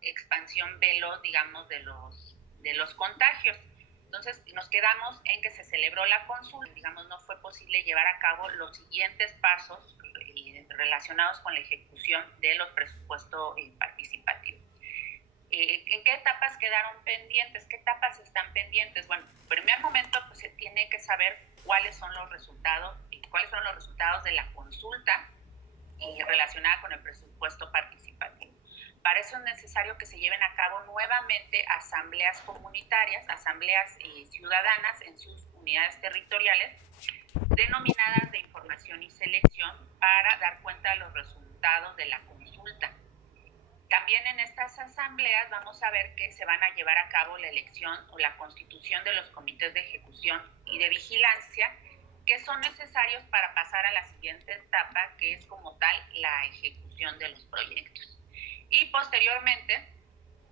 expansión veloz, digamos, de los contagios. Entonces, nos quedamos en que se celebró la consulta, digamos, no fue posible llevar a cabo los siguientes pasos relacionados con la ejecución de los presupuestos participativos. ¿En qué etapas quedaron pendientes? ¿Qué etapas están pendientes? Bueno, en primer momento pues, se tiene que saber cuáles son los resultados de la consulta relacionada con el presupuesto participativo. Para eso es necesario que se lleven a cabo nuevamente asambleas comunitarias, asambleas ciudadanas en sus unidades territoriales, denominadas de información y selección, para dar cuenta de los resultados de la consulta. También en estas asambleas vamos a ver que se van a llevar a cabo la elección o la constitución de los comités de ejecución y de vigilancia, que son necesarios para pasar a la siguiente etapa, que es como tal la ejecución de los proyectos. Y posteriormente,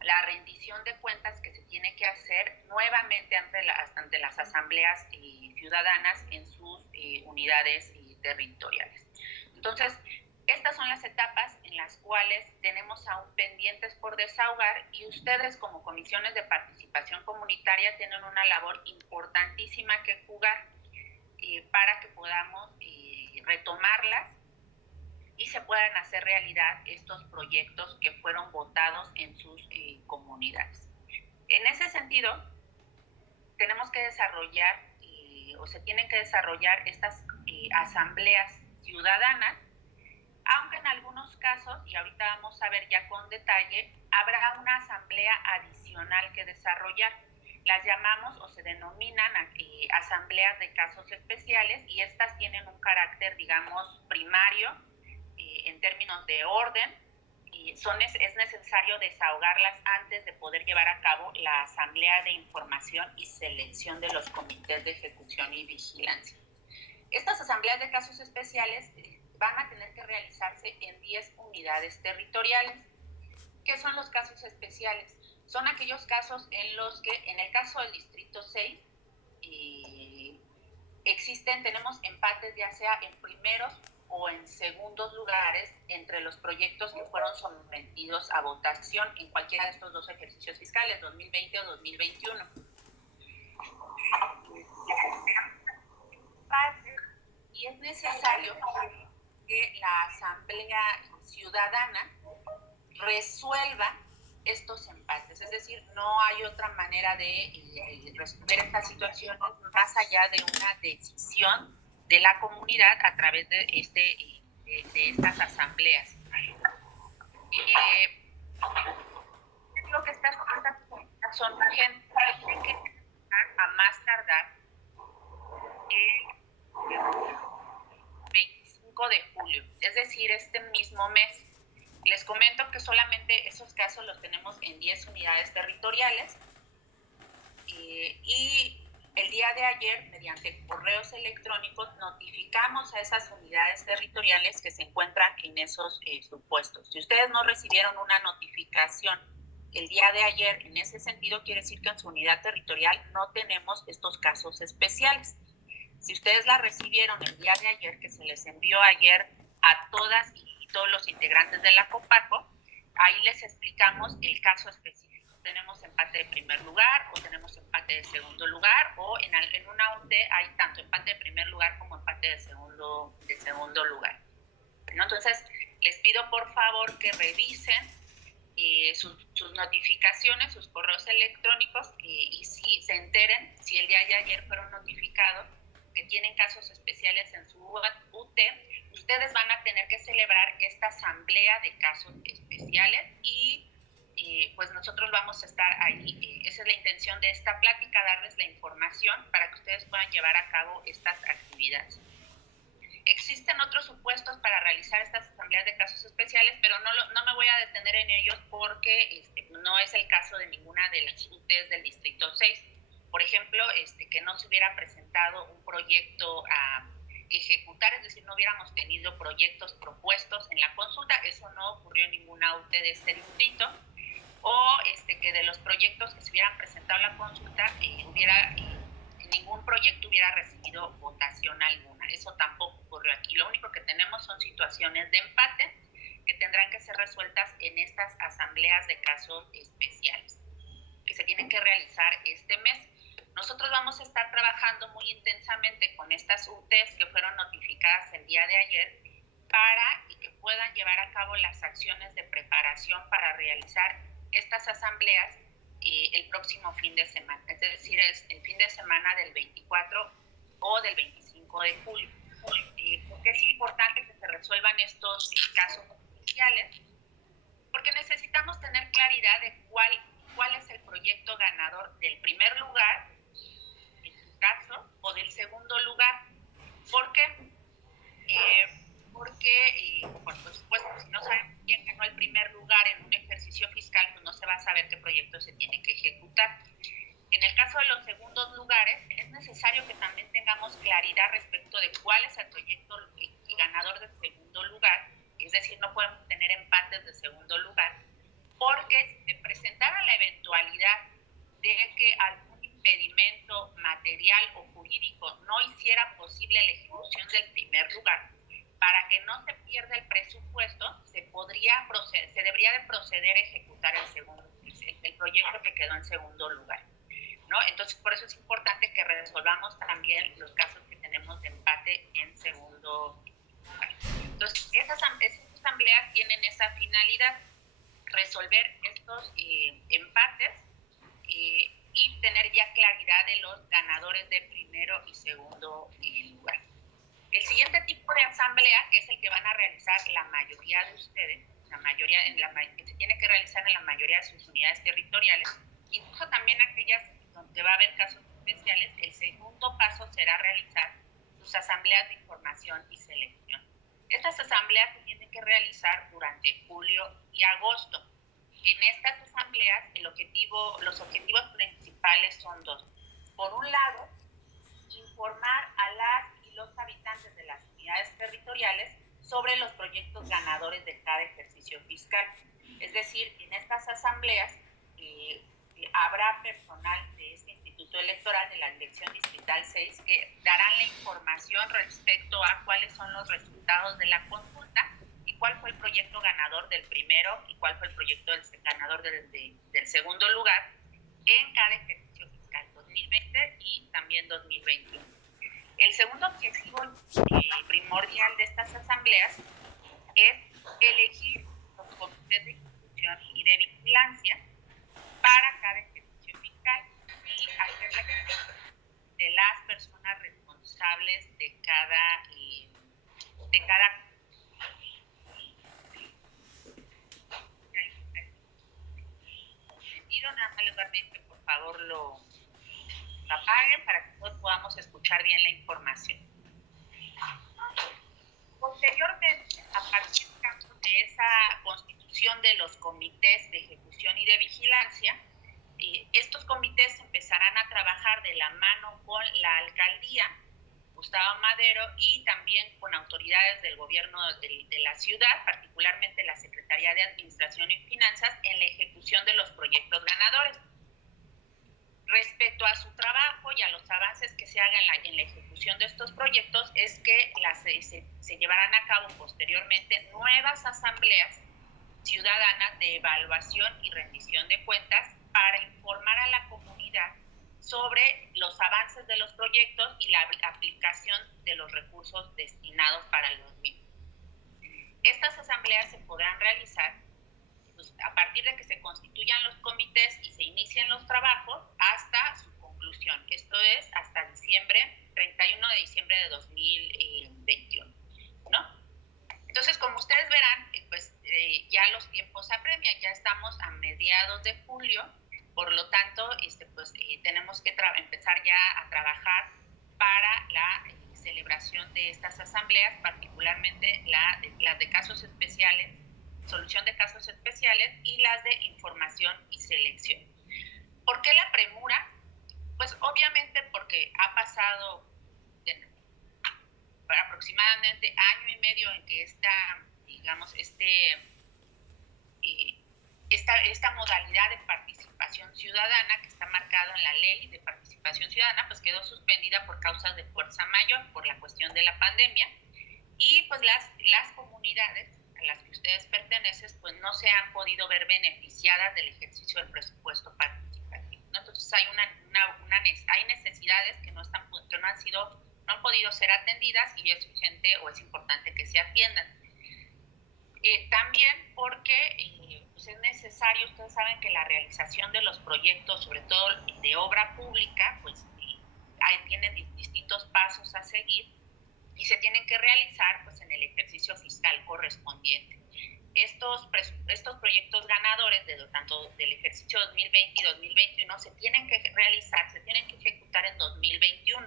la rendición de cuentas que se tiene que hacer nuevamente ante las asambleas ciudadanas en sus unidades territoriales. Entonces, estas son las etapas en las cuales tenemos aún pendientes por desahogar, y ustedes como comisiones de participación comunitaria tienen una labor importantísima que jugar para que podamos retomarlas y se puedan hacer realidad estos proyectos que fueron votados en sus comunidades. En ese sentido, tenemos que desarrollar o se tienen que desarrollar estas asambleas ciudadanas, aunque en algunos casos, y ahorita vamos a ver ya con detalle, habrá una asamblea adicional que desarrollar. Las llamamos o se denominan asambleas de casos especiales, y estas tienen un carácter, digamos, primario en términos de orden, y es necesario desahogarlas antes de poder llevar a cabo la asamblea de información y selección de los comités de ejecución y vigilancia. Estas asambleas de casos especiales van a tener que realizarse en 10 unidades territoriales. ¿Qué son los casos especiales? Son aquellos casos en los que, en el caso del Distrito 6, tenemos empates ya sea en primeros o en segundos lugares entre los proyectos que fueron sometidos a votación en cualquiera de estos dos ejercicios fiscales, 2020 o 2021. Y es necesario que la Asamblea Ciudadana resuelva estos empates, es decir, no hay otra manera de resolver estas situaciones más allá de una decisión de la comunidad a través de estas asambleas. Lo que estas son urgentes, tienen que empezar a más tardar el 25 de julio, es decir, este mismo mes. Les comento que solamente esos casos los tenemos en 10 unidades territoriales, y el día de ayer, mediante correos electrónicos, notificamos a esas unidades territoriales que se encuentran en esos supuestos. Si ustedes no recibieron una notificación el día de ayer, en ese sentido quiere decir que en su unidad territorial no tenemos estos casos especiales. Si ustedes la recibieron el día de ayer, que se les envió ayer a todas y todos los integrantes de la COPACO, ahí les explicamos el caso específico. Tenemos empate de primer lugar o tenemos empate de segundo lugar, o en una UTE hay tanto empate de primer lugar como empate de segundo lugar. ¿No? Entonces, les pido por favor que revisen sus notificaciones, sus correos electrónicos, y si se enteren, si el día de ayer fueron notificados que tienen casos especiales en su UTE, ustedes van a tener que celebrar esta asamblea de casos especiales, y pues nosotros vamos a estar ahí. Esa es la intención de esta plática, darles la información para que ustedes puedan llevar a cabo estas actividades. Existen otros supuestos para realizar estas asambleas de casos especiales, pero no me voy a detener en ellos porque no es el caso de ninguna de las UTEs del Distrito 6. Por ejemplo, que no se hubiera presentado un proyecto a ejecutar, es decir, no hubiéramos tenido proyectos propuestos en la consulta. Eso no ocurrió en ninguna UTE de este distrito. O que de los proyectos que se hubieran presentado en la consulta ningún proyecto hubiera recibido votación alguna. Eso tampoco ocurrió aquí. Lo único que tenemos son situaciones de empate, que tendrán que ser resueltas en estas asambleas de casos especiales que se tienen que realizar este mes. Nosotros vamos a estar trabajando muy intensamente con estas UTEs que fueron notificadas el día de ayer para que puedan llevar a cabo las acciones de preparación para realizar estas asambleas el próximo fin de semana, es decir, el fin de semana del 24 o del 25 de julio. Porque es importante que se resuelvan estos casos especiales, porque necesitamos tener claridad de cuál es el proyecto ganador del primer lugar, en su caso, o del segundo lugar. ¿Por qué? Porque, por supuesto, si no saben quién ganó el primer lugar en un ejercicio fiscal, pues no se va a saber qué proyecto se tiene que ejecutar. En el caso de los segundos lugares, es necesario que también tengamos claridad respecto de cuál es el proyecto ganador del segundo lugar, es decir, no podemos tener empates de segundo lugar, porque si se presentara la eventualidad de que algún impedimento material o jurídico no hiciera posible la ejecución del primer lugar, para que no se pierda el presupuesto, se debería de proceder a ejecutar el proyecto que quedó en segundo lugar, ¿no? Entonces, por eso es importante que resolvamos también los casos que tenemos de empate en segundo lugar. Entonces, esas asambleas tienen esa finalidad, resolver estos empates y tener ya claridad de los ganadores de primero y segundo lugar. El siguiente tipo de asamblea, que es el que van a realizar la mayoría de ustedes, que se tiene que realizar en la mayoría de sus unidades territoriales, incluso también aquellas donde va a haber casos especiales, el segundo paso será realizar sus asambleas de información y selección. Estas asambleas se tienen que realizar durante julio y agosto. En estas asambleas los objetivos principales son dos. Por un lado, informar a las y los habitantes de las unidades territoriales sobre los proyectos ganadores de cada ejercicio fiscal. Es decir, en estas asambleas habrá personal de este Instituto Electoral de la Dirección Distrital 6 que darán la información respecto a cuáles son los resultados de la consulta y cuál fue el proyecto ganador del primero y cuál fue el proyecto ganador del segundo lugar en cada ejercicio fiscal 2020 y también 2021. El segundo objetivo primordial de estas asambleas es elegir los comités de ejecución y de vigilancia para cada ejercicio fiscal y hacer la elección de las personas responsables de cada sentido. Nada más les voy a pedir que por favor lo apaguen para que todos podamos escuchar bien la información. Posteriormente, a partir de esa constitución de los comités de ejecución y de vigilancia, estos comités empezarán a trabajar de la mano con la alcaldía Gustavo Madero y también con autoridades del gobierno de la ciudad, particularmente la Secretaría de Administración y Finanzas, en la ejecución de los proyectos ganadores. Respecto a su trabajo y a los avances que se hagan en la ejecución de estos proyectos, es que se llevarán a cabo posteriormente nuevas asambleas ciudadanas de evaluación y rendición de cuentas para informar a la comunidad sobre los avances de los proyectos y la aplicación de los recursos destinados para los mismos. Estas asambleas se podrán realizar a partir de que se constituyan los comités y se inicien los trabajos hasta su conclusión. Esto es hasta 31 de diciembre de 2021, ¿no? Entonces, como ustedes verán, ya los tiempos apremian, ya estamos a mediados de julio, por lo tanto, tenemos que empezar ya a trabajar para la celebración de estas asambleas, particularmente las de casos especiales, solución de casos especiales y las de información y selección. ¿Por qué la premura? Pues obviamente porque ha pasado aproximadamente año y medio en que esta modalidad de participación ciudadana que está marcada en la ley de participación ciudadana, pues quedó suspendida por causas de fuerza mayor, por la cuestión de la pandemia, y pues las comunidades a las que ustedes pertenecen, pues no se han podido ver beneficiadas del ejercicio del presupuesto participativo, ¿no? Entonces hay hay necesidades que no han podido ser atendidas y es urgente o es importante que se atiendan. También porque pues es necesario, ustedes saben que la realización de los proyectos, sobre todo de obra pública, pues tienen distintos pasos a seguir y se tienen que realizar pues en el ejercicio fiscal correspondiente. Estos proyectos ganadores tanto del ejercicio 2020 y 2021 se tienen que realizar, se tienen que ejecutar en 2021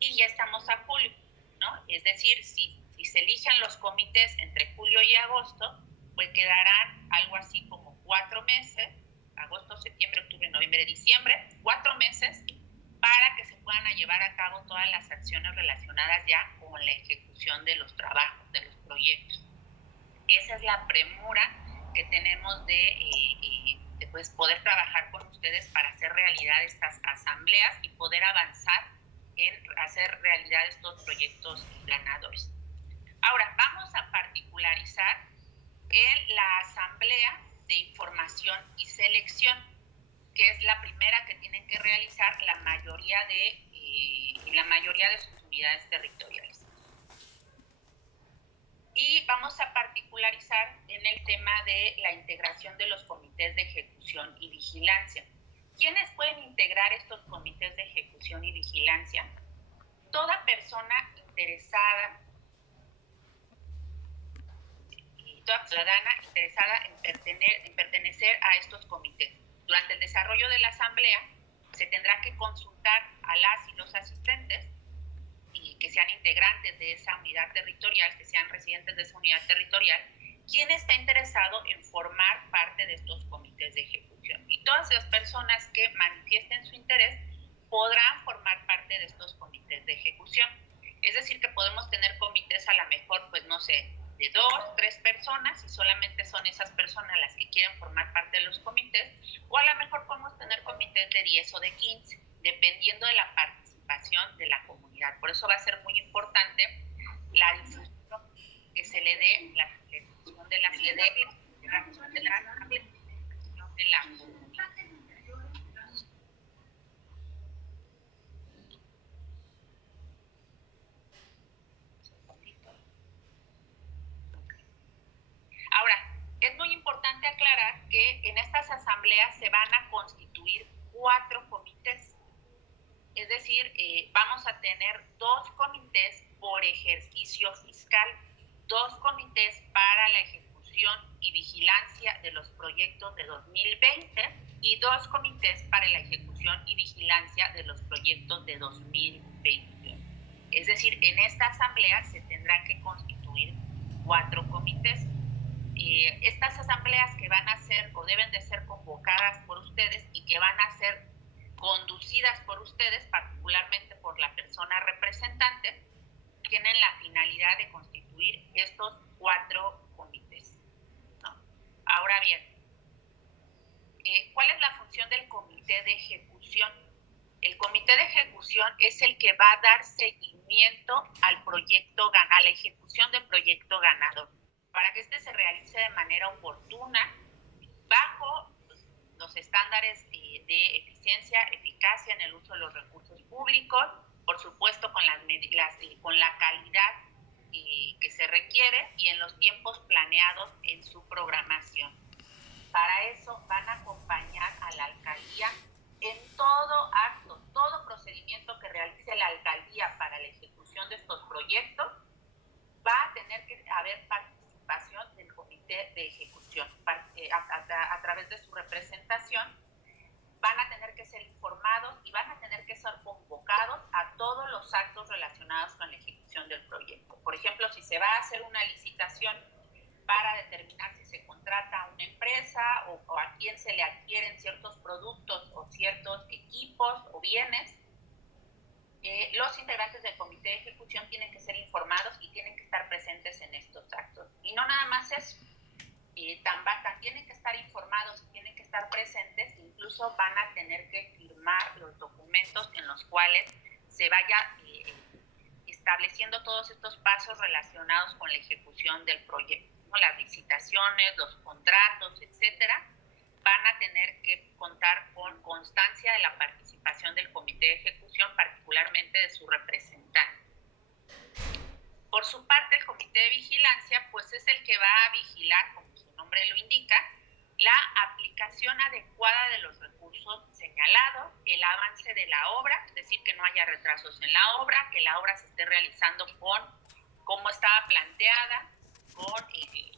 y ya estamos a julio, ¿no? Es decir, si se eligen los comités entre julio y agosto, pues quedarán algo así como 4 meses, agosto, septiembre, octubre, noviembre, diciembre, 4 meses para que se puedan llevar a cabo todas las acciones relacionadas ya con la ejecución de los trabajos, de los proyectos. Esa es la premura que tenemos de pues, poder trabajar con ustedes para hacer realidad estas asambleas y poder avanzar en hacer realidad estos proyectos ganadores. Ahora, vamos a particularizar en la asamblea de información y selección, que es la primera que tienen que realizar la mayoría de sus unidades territoriales. Y vamos a particularizar en el tema de la integración de los comités de ejecución y vigilancia. ¿Quiénes pueden integrar estos comités de ejecución y vigilancia? Toda persona interesada y toda ciudadana interesada en pertenecer a estos comités. Durante el desarrollo de la asamblea se tendrá que consultar a las y los asistentes y que sean integrantes de esa unidad territorial, que sean residentes de esa unidad territorial, quién está interesado en formar parte de estos comités de ejecución. Y todas las personas que manifiesten su interés podrán formar parte de estos comités de ejecución. Es decir, que podemos tener comités a lo mejor, pues no sé, de 2, 3 personas y solamente son esas personas las que quieren formar parte de los comités, o a lo mejor podemos tener comités de 10 o de 15, dependiendo de la participación de la comunidad. Por eso va a ser muy importante la difusión que se le dé, la difusión de la Ahora, es muy importante aclarar que en estas asambleas se van a constituir 4 comités. Es decir, vamos a tener 2 comités por ejercicio fiscal, 2 comités para la ejecución y vigilancia de los proyectos de 2020 y 2 comités para la ejecución y vigilancia de los proyectos de 2021. Es decir, en esta asamblea se tendrán que constituir 4 comités. Estas asambleas que van a ser o deben de ser convocadas por ustedes y que van a ser conducidas por ustedes, particularmente por la persona representante, tienen la finalidad de constituir estos 4 comités, ¿no? Ahora bien, ¿cuál es la función del comité de ejecución? El comité de ejecución es el que va a dar seguimiento al proyecto, a la ejecución del proyecto ganador, para que este se realice de manera oportuna, bajo los estándares de eficiencia, eficacia en el uso de los recursos públicos, por supuesto con la calidad que se requiere y en los tiempos planeados en su programación. Para eso van a acompañar a la alcaldía en todo acto, todo procedimiento que realice la alcaldía para la ejecución de estos proyectos. Va a tener que haber participación del comité de ejecución a través de su representación. Van a tener que ser informados y van a tener que ser convocados a todos los actos relacionados con la ejecución del proyecto. Por ejemplo, si se va a hacer una licitación para determinar si se contrata a una empresa o a quién se le adquieren ciertos productos o ciertos equipos o bienes, los integrantes del comité de ejecución tienen que ser informados y tienen que estar presentes en estos actos. Y no nada más eso, tienen que estar informados y tienen que estar presentes, incluso van a tener que firmar los documentos en los cuales se vaya estableciendo todos estos pasos relacionados con la ejecución del proyecto. ¿no? Las licitaciones, los contratos, etcétera, van a tener que contar con constancia de la participación del comité de ejecución, particularmente de su representante. Por su parte, el comité de vigilancia, pues es el que va a vigilar, como su nombre lo indica, la aplicación adecuada de los recursos señalados, el avance de la obra, es decir, que no haya retrasos en la obra, que la obra se esté realizando con cómo estaba planteada, con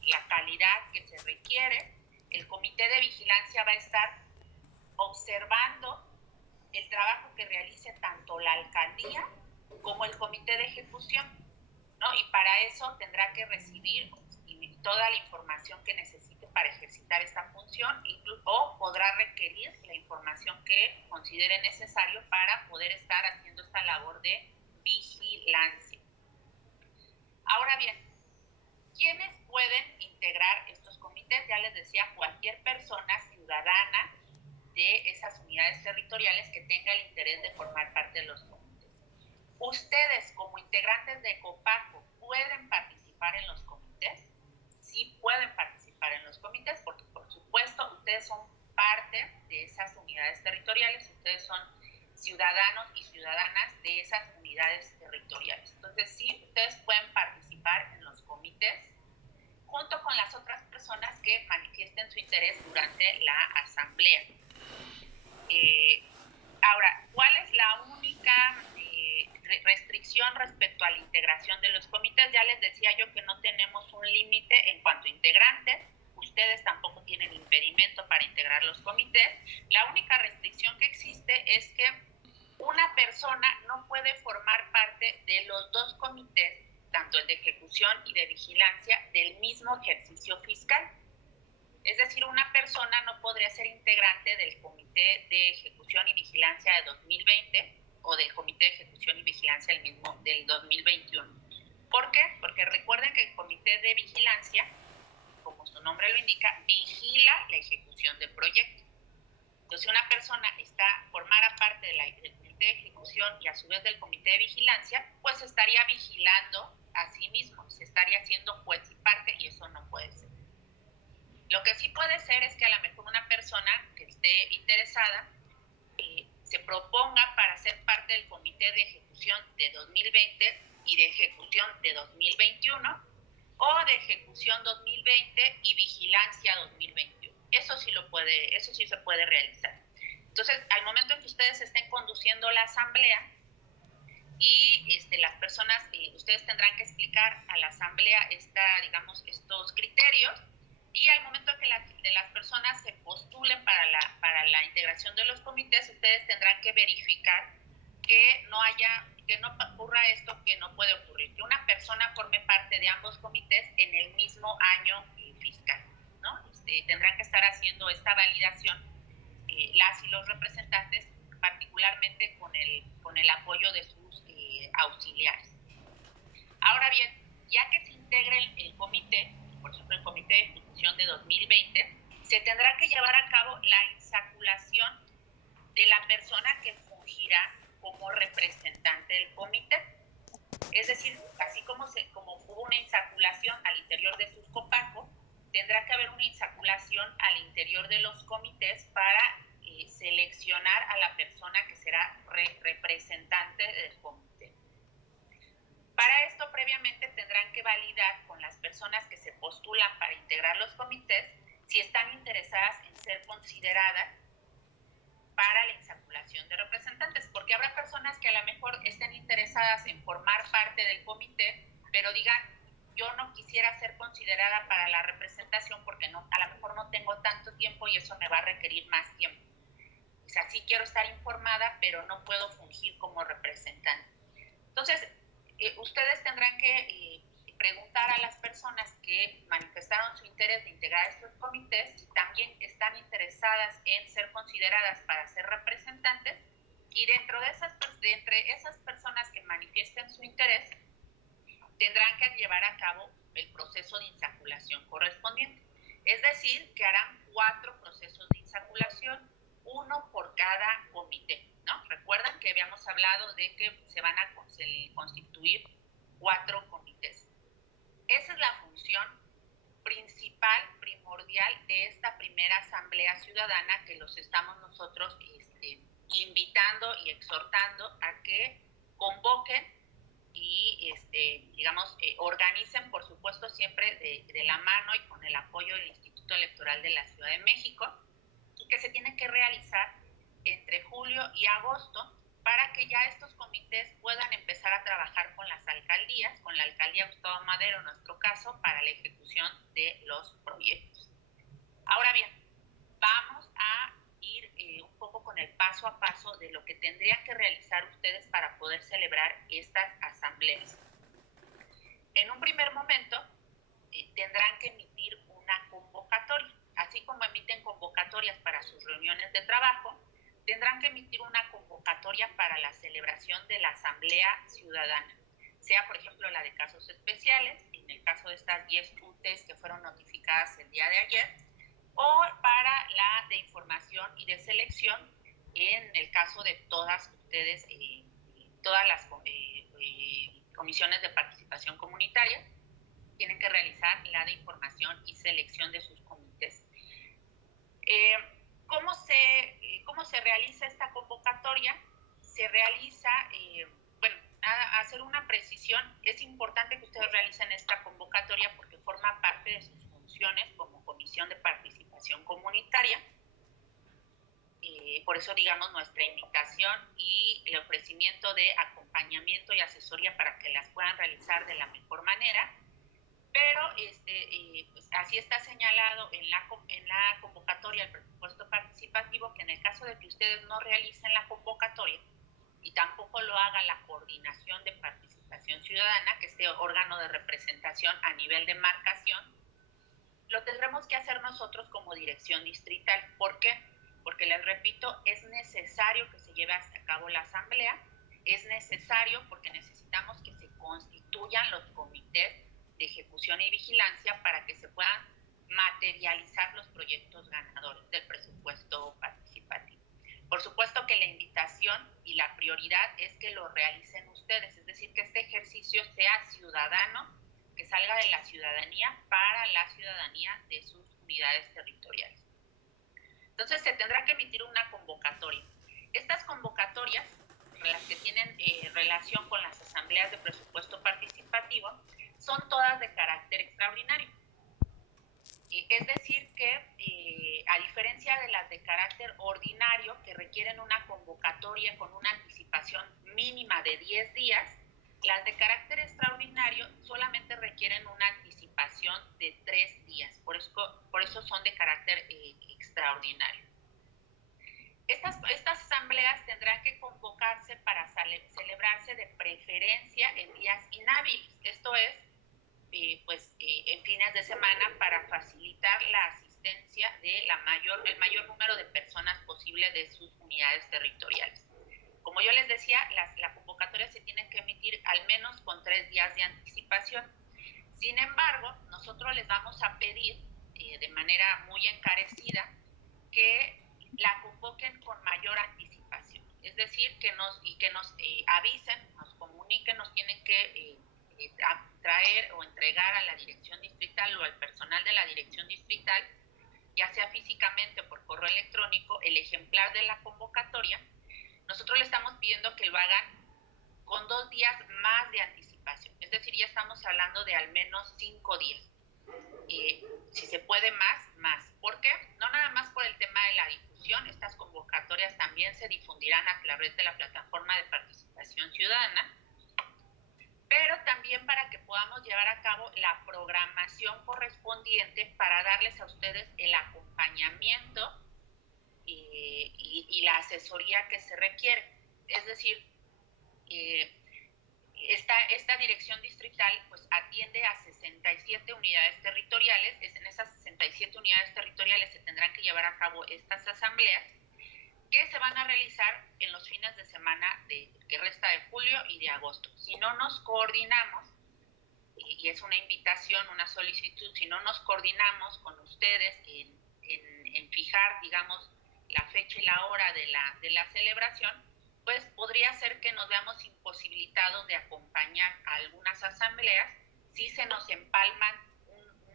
la calidad que se requiere. El comité de vigilancia va a estar observando el trabajo que realice tanto la alcaldía como el comité de ejecución, ¿no? Y para eso tendrá que recibir toda la información que necesite para ejercitar esta función, o podrá requerir la información que considere necesario para poder estar haciendo esta labor de vigilancia. Ahora bien, ¿quiénes pueden integrar estos comités? Ya les decía, cualquier persona ciudadana de esas unidades territoriales que tenga el interés de formar parte de los comités. ¿Ustedes, como integrantes de Copaco, pueden participar en los comités? Sí pueden participar en los comités, porque por supuesto ustedes son parte de esas unidades territoriales, ustedes son ciudadanos y ciudadanas de esas unidades territoriales. Entonces sí, ustedes pueden participar en los comités junto con las otras personas que manifiesten su interés durante la asamblea. Ahora, ¿cuál es la única restricción respecto a la integración de los comités? Ya les decía yo que no tenemos un límite en cuanto a integrantes, ustedes tampoco tienen impedimento para integrar los comités. La única restricción que existe es que una persona no puede formar parte de los dos comités, tanto el de ejecución y de vigilancia, del mismo ejercicio fiscal. Es decir, una persona no podría ser integrante del Comité de Ejecución y Vigilancia de 2020 o del Comité de Ejecución y Vigilancia del 2021. ¿Por qué? Porque recuerden que el Comité de Vigilancia, como su nombre lo indica, vigila la ejecución del proyecto. Entonces, si una persona formara parte del Comité de Ejecución y a su vez del Comité de Vigilancia, pues estaría vigilando a sí mismo, se estaría haciendo juez y parte, y eso no puede ser. Lo que sí puede ser es que a lo mejor una persona que esté interesada se proponga para ser parte del Comité de Ejecución de 2020 y de Ejecución de 2021, o de Ejecución 2020 y Vigilancia 2021. Eso sí se puede realizar. Entonces, al momento en que ustedes estén conduciendo la asamblea y las personas, ustedes tendrán que explicar a la asamblea estos criterios, y al momento que las personas se postulen para la integración de los comités, ustedes tendrán que verificar que no ocurra esto que no puede ocurrir, que una persona forme parte de ambos comités en el mismo año fiscal, ¿no? Tendrán que estar haciendo esta validación las y los representantes, particularmente con el apoyo de sus auxiliares. Ahora bien, ya que se integre el comité, por ejemplo el comité de ejecución de 2020, se tendrá que llevar a cabo la insaculación de la persona que fungirá como representante del comité. Es decir, así como hubo una insaculación al interior de sus Copaco, tendrá que haber una insaculación al interior de los comités para seleccionar a la persona que será representante del comité. Para esto, previamente tendrán que validar con las personas que se postulan para integrar los comités si están interesadas en ser consideradas para la insaculación de representantes, porque habrá personas que a lo mejor estén interesadas en formar parte del comité, pero digan, yo no quisiera ser considerada para la representación porque a lo mejor no tengo tanto tiempo y eso me va a requerir más tiempo. O sea, sí quiero estar informada, pero no puedo fungir como representante. Entonces, ustedes tendrán que preguntar a las personas que manifestaron su interés de integrar estos comités si también están interesadas en ser consideradas para ser representantes, y entre esas personas que manifiesten su interés tendrán que llevar a cabo el proceso de insaculación correspondiente. Es decir, que harán 4 procesos de insaculación, uno por cada comité, ¿no? Recuerdan que habíamos hablado de que se van a constituir 4 comités. Esa es la función primordial de esta primera asamblea ciudadana que los estamos nosotros invitando y exhortando a que convoquen y, digamos, organicen, por supuesto, siempre de la mano y con el apoyo del Instituto Electoral de la Ciudad de México, y que se tiene que realizar entre julio y agosto para que ya estos comités puedan empezar a trabajar con las alcaldías, con la alcaldía Gustavo Madero en nuestro caso, para la ejecución de los proyectos. Ahora bien, vamos a ir un poco con el paso a paso de lo que tendrían que realizar ustedes para poder celebrar estas asambleas. En un primer momento, tendrán que emitir una convocatoria. Así como emiten convocatorias para sus reuniones de trabajo, tendrán que emitir una convocatoria para la celebración de la Asamblea Ciudadana, sea por ejemplo la de casos especiales, en el caso de estas 10 UTEs que fueron notificadas el día de ayer, o para la de información y de selección, en el caso de todas ustedes, todas las comisiones de participación comunitaria, tienen que realizar la de información y selección de sus comités. ¿Cómo se realiza esta convocatoria? Se realiza, bueno, a hacer una precisión, es importante que ustedes realicen esta convocatoria porque forma parte de sus funciones como comisión de participación comunitaria. Por eso, digamos, nuestra invitación y el ofrecimiento de acompañamiento y asesoría para que las puedan realizar de la mejor manera. Pero pues así está señalado en la convocatoria del presupuesto participativo, que en el caso de que ustedes no realicen la convocatoria y tampoco lo haga la coordinación de participación ciudadana, que es este órgano de representación a nivel de marcación, lo tendremos que hacer nosotros como dirección distrital. ¿Por qué? Porque les repito, es necesario que se lleve a cabo la asamblea, es necesario porque necesitamos que se constituyan los comités de ejecución y vigilancia para que se puedan materializar los proyectos ganadores del presupuesto participativo. Por supuesto que la invitación y la prioridad es que lo realicen ustedes, es decir, que este ejercicio sea ciudadano, que salga de la ciudadanía para la ciudadanía de sus unidades territoriales. Entonces se tendrá que emitir una convocatoria. Estas convocatorias, las que tienen relación con las asambleas de presupuesto participativo, son todas de carácter extraordinario. Es decir que, a diferencia de las de carácter ordinario, que requieren una convocatoria con una anticipación mínima de 10 días, las de carácter extraordinario solamente requieren una anticipación de 3 días. Por eso son de carácter extraordinario. Estas asambleas tendrán que convocarse para celebrarse de preferencia en días inhábiles. Esto es, en fines de semana, para facilitar la asistencia de el mayor número de personas posible de sus unidades territoriales. Como yo les decía, la convocatoria se tiene que emitir al menos con 3 días de anticipación. Sin embargo, nosotros les vamos a pedir de manera muy encarecida que la convoquen con mayor anticipación. Es decir, que nos avisen, nos comuniquen, nos tienen que traer o entregar a la dirección distrital o al personal de la dirección distrital, ya sea físicamente o por correo electrónico, el ejemplar de la convocatoria. Nosotros le estamos pidiendo que lo hagan con 2 días más de anticipación, es decir, ya estamos hablando de al menos 5 días. Si se puede más. ¿Por qué? No nada más por el tema de la difusión, estas convocatorias también se difundirán a través de la plataforma de participación ciudadana, pero también para que podamos llevar a cabo la programación correspondiente para darles a ustedes el acompañamiento y la asesoría que se requiere. Es decir, esta dirección distrital pues atiende a 67 unidades territoriales. En esas 67 unidades territoriales se tendrán que llevar a cabo estas asambleas, que se van a realizar en los fines de semana que resta de julio y de agosto. Si no nos coordinamos, y es una invitación, una solicitud, si no nos coordinamos con ustedes en fijar, digamos, la fecha y la hora de la celebración, pues podría ser que nos veamos imposibilitados de acompañar a algunas asambleas si se nos empalman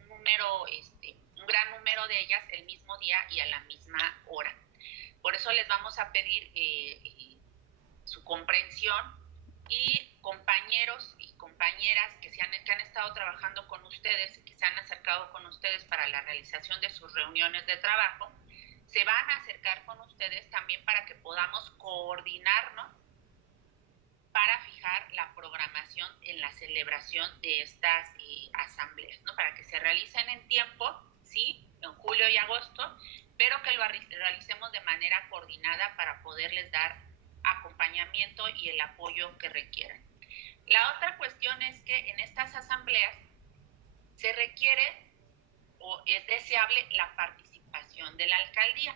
un un gran número de ellas el mismo día y a la misma hora. Por eso les vamos a pedir su comprensión, y compañeros y compañeras que han estado trabajando con ustedes, que se han acercado con ustedes para la realización de sus reuniones de trabajo, se van a acercar con ustedes también para que podamos coordinarnos para fijar la programación en la celebración de estas asambleas, ¿no? Para que se realicen en tiempo, sí, en julio y agosto, pero que lo realicemos de manera coordinada para poderles dar acompañamiento y el apoyo que requieran. La otra cuestión es que en estas asambleas se requiere o es deseable la participación de la alcaldía,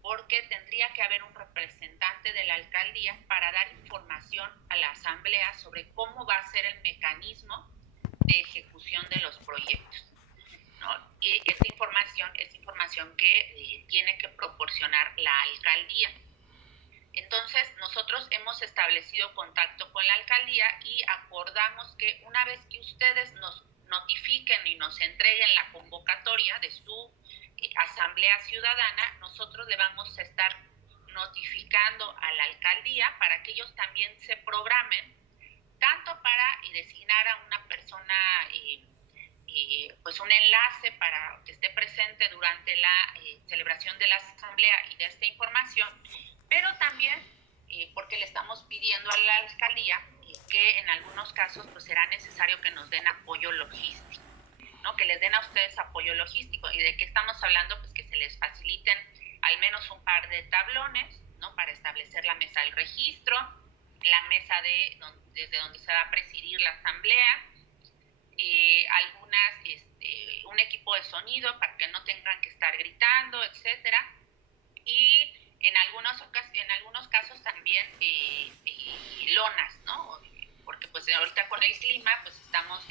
porque tendría que haber un representante de la alcaldía para dar información a la asamblea sobre cómo va a ser el mecanismo de ejecución de los proyectos, ¿no? Y esta información es información que tiene que proporcionar la alcaldía. Entonces, nosotros hemos establecido contacto con la alcaldía y acordamos que una vez que ustedes nos notifiquen y nos entreguen la convocatoria de su asamblea ciudadana, nosotros le vamos a estar notificando a la alcaldía para que ellos también se programen, tanto para designar a una persona, pues un enlace para que esté presente durante la celebración de la asamblea y de esta información, pero también porque le estamos pidiendo a la alcaldía que en algunos casos pues será necesario que nos den apoyo logístico, ¿no? Que les den a ustedes apoyo logístico. ¿Y de qué estamos hablando? Pues que se les faciliten al menos un par de tablones, ¿no? Para establecer la mesa del registro, la mesa desde donde se va a presidir la asamblea, un equipo de sonido para que no tengan que estar gritando, etcétera. Y en algunos casos también lonas, ¿no? Porque pues ahorita con el clima pues estamos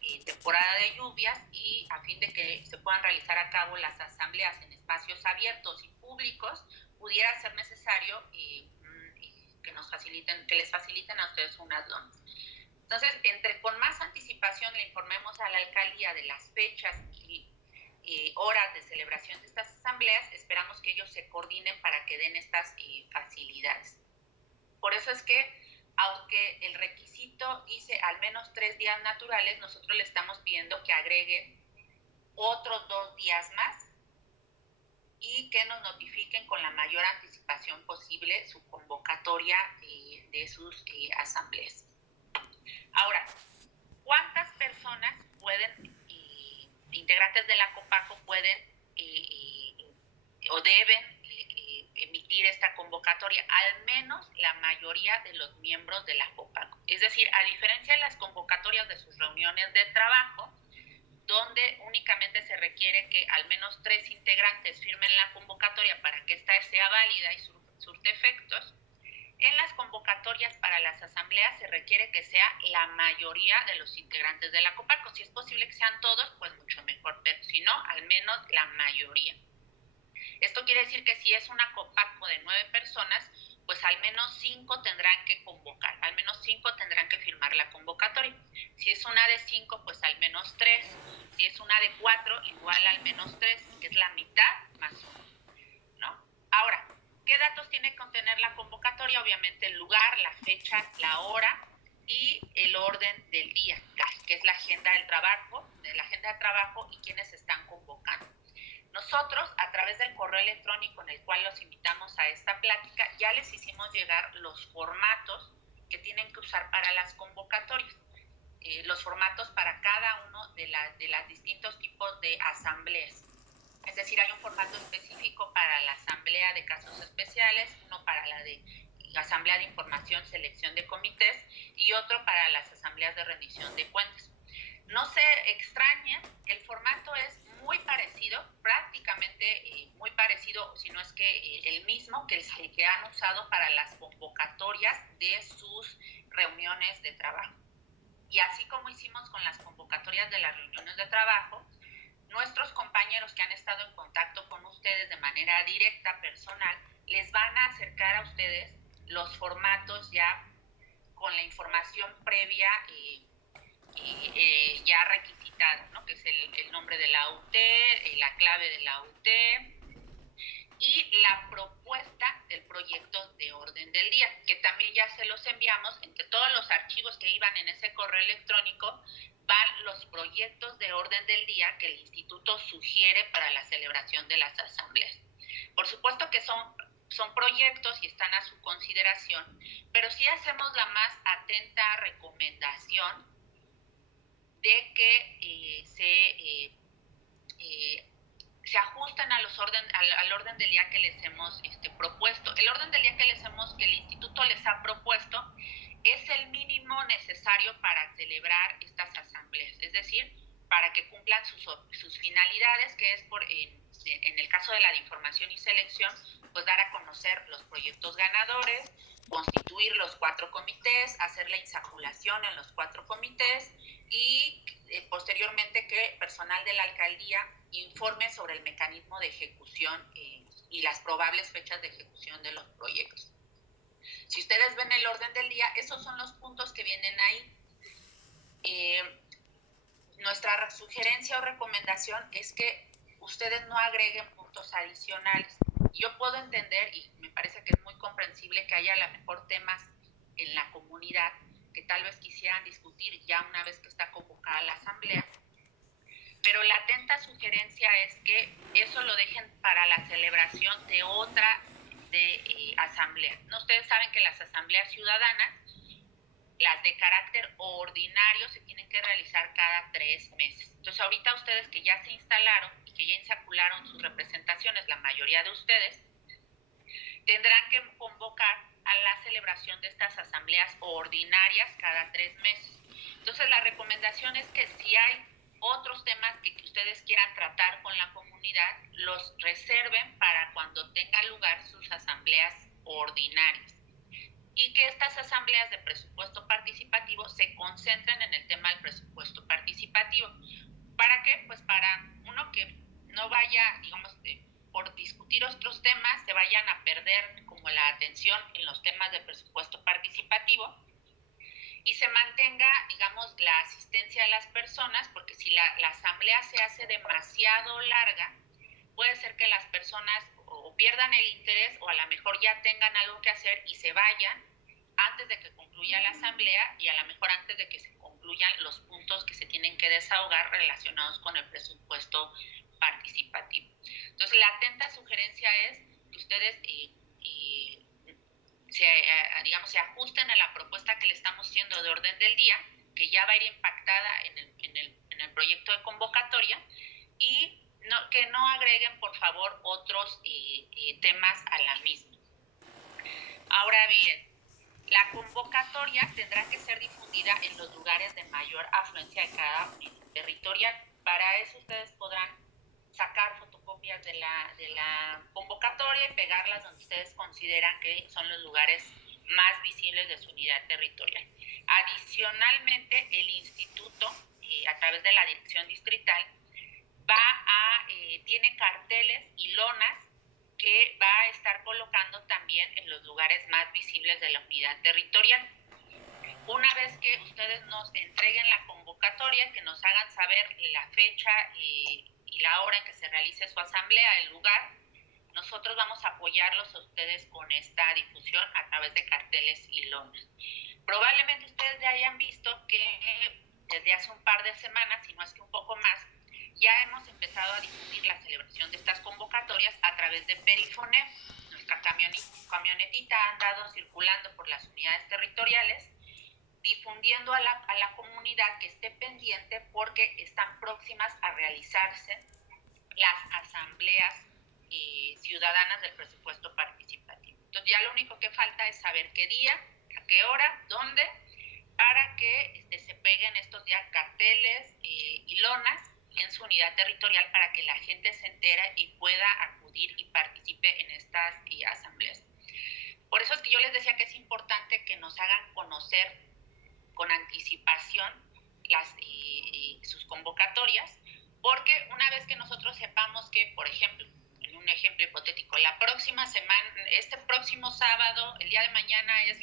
en temporada de lluvias, y a fin de que se puedan realizar a cabo las asambleas en espacios abiertos y públicos, pudiera ser necesario que les faciliten a ustedes unas lonas. Entonces, con más anticipación le informemos a la alcaldía de las fechas y horas de celebración de estas asambleas, esperamos que ellos se coordinen para que den estas facilidades. Por eso es que, aunque el requisito dice al menos 3 días naturales, nosotros le estamos pidiendo que agregue otros 2 días más y que nos notifiquen con la mayor anticipación posible su convocatoria de sus asambleas. Ahora, ¿cuántas personas integrantes de la COPACO pueden o deben emitir esta convocatoria? Al menos la mayoría de los miembros de la COPACO. Es decir, a diferencia de las convocatorias de sus reuniones de trabajo, donde únicamente se requiere que al menos 3 integrantes firmen la convocatoria para que ésta sea válida y surte efectos, en las convocatorias para las asambleas se requiere que sea la mayoría de los integrantes de la COPACO. Si es posible que sean todos, pues mucho mejor, pero si no, al menos la mayoría. Esto quiere decir que si es una COPACO de 9 personas, pues al menos 5 tendrán que convocar, al menos 5 tendrán que firmar la convocatoria. Si es una de 5, pues al menos 3. Si es una de 4, igual al menos 3, que es la mitad más 1, ¿no? Ahora, ¿qué datos tiene que contener la convocatoria? Obviamente el lugar, la fecha, la hora y el orden del día, que es la agenda de trabajo y quienes están convocando. Nosotros, a través del correo electrónico en el cual los invitamos a esta plática, ya les hicimos llegar los formatos que tienen que usar para las convocatorias, los formatos para cada uno de los distintos tipos de asambleas. Es decir, hay un formato específico para la asamblea de casos especiales, uno para la de asamblea de información, selección de comités, y otro para las asambleas de rendición de cuentas. No se extrañen, el formato es muy parecido, prácticamente muy parecido, si no es que el mismo que el que han usado para las convocatorias de sus reuniones de trabajo. Y así como hicimos con las convocatorias de las reuniones de trabajo, nuestros compañeros que han estado en contacto con ustedes de manera directa, personal, les van a acercar a ustedes los formatos ya con la información previa ya requisitadas, ¿no? Que es el nombre de la UT, la clave de la UT y la propuesta del proyecto de orden del día, que también ya se los enviamos. Entre todos los archivos que iban en ese correo electrónico van los proyectos de orden del día que el instituto sugiere para la celebración de las asambleas. Por supuesto que son proyectos y están a su consideración, pero sí hacemos la más atenta recomendación de que se ajustan a al orden del día que les hemos propuesto. El orden del día que el instituto les ha propuesto es el mínimo necesario para celebrar estas asambleas, es decir, para que cumplan sus finalidades, que es en el caso de la de información y selección, pues dar a conocer los proyectos ganadores, constituir los 4 comités, hacer la insaculación en los 4 comités y posteriormente que personal de la alcaldía informe sobre el mecanismo de ejecución y las probables fechas de ejecución de los proyectos. Si ustedes ven el orden del día, esos son los puntos que vienen ahí. Nuestra sugerencia o recomendación es que ustedes no agreguen puntos adicionales. Yo puedo entender, y me parece que es muy comprensible, que haya a lo mejor temas en la comunidad que tal vez quisieran discutir ya una vez que está convocada la asamblea, pero la atenta sugerencia es que eso lo dejen para la celebración de otra asamblea. ¿No? Ustedes saben que las asambleas ciudadanas, las de carácter ordinario, se tienen que realizar cada 3 meses. Entonces, ahorita ustedes que ya se instalaron y que ya insacularon sus representaciones, la mayoría de ustedes, tendrán que convocar a la celebración de estas asambleas ordinarias cada 3 meses. Entonces, la recomendación es que si hay otros temas que ustedes quieran tratar con la comunidad, los reserven para cuando tengan lugar sus asambleas ordinarias. Y que estas asambleas de presupuesto participativo se concentren en el tema del presupuesto participativo. ¿Para qué? Pues para uno que no vaya, digamos, por discutir otros temas, se vayan a perder como la atención en los temas de presupuesto participativo y se mantenga, digamos, la asistencia de las personas, porque si la asamblea se hace demasiado larga, puede ser que las personas o pierdan el interés o a lo mejor ya tengan algo que hacer y se vayan antes de que concluya la asamblea y a lo mejor antes de que se concluyan los puntos que se tienen que desahogar relacionados con el presupuesto participativo. Entonces, la atenta sugerencia es que ustedes se ajusten a la propuesta que le estamos haciendo de orden del día, que ya va a ir impactada en el proyecto de convocatoria, y que no agreguen, por favor, otros temas a la misma. Ahora bien, la convocatoria tendrá que ser difundida en los lugares de mayor afluencia de cada unidad territorial. Para eso ustedes podrán sacar fotocopias de la convocatoria y pegarlas donde ustedes consideran que son los lugares más visibles de su unidad territorial. Adicionalmente, el instituto, a través de la dirección distrital, tiene carteles y lonas que va a estar colocando también en los lugares más visibles de la unidad territorial. Una vez que ustedes nos entreguen la convocatoria, que nos hagan saber la fecha y la hora en que se realice su asamblea, el lugar, nosotros vamos a apoyarlos a ustedes con esta difusión a través de carteles y lonas. Probablemente ustedes ya hayan visto que desde hace un par de semanas, si no es que un poco más, ya hemos empezado a difundir la celebración de estas convocatorias a través de Perifoneo. Nuestra camionetita ha andado circulando por las unidades territoriales, difundiendo a la comunidad que esté pendiente porque están próximas a realizarse las asambleas ciudadanas del presupuesto participativo. Entonces ya lo único que falta es saber qué día, a qué hora, dónde, para que se peguen estos ya carteles y lonas en su unidad territorial para que la gente se entere y pueda acudir y participe en estas asambleas. Por eso es que yo les decía que es importante que nos hagan conocer con anticipación sus convocatorias, porque una vez que nosotros sepamos que, por ejemplo, en un ejemplo hipotético, la próxima semana, este próximo sábado, el día de mañana es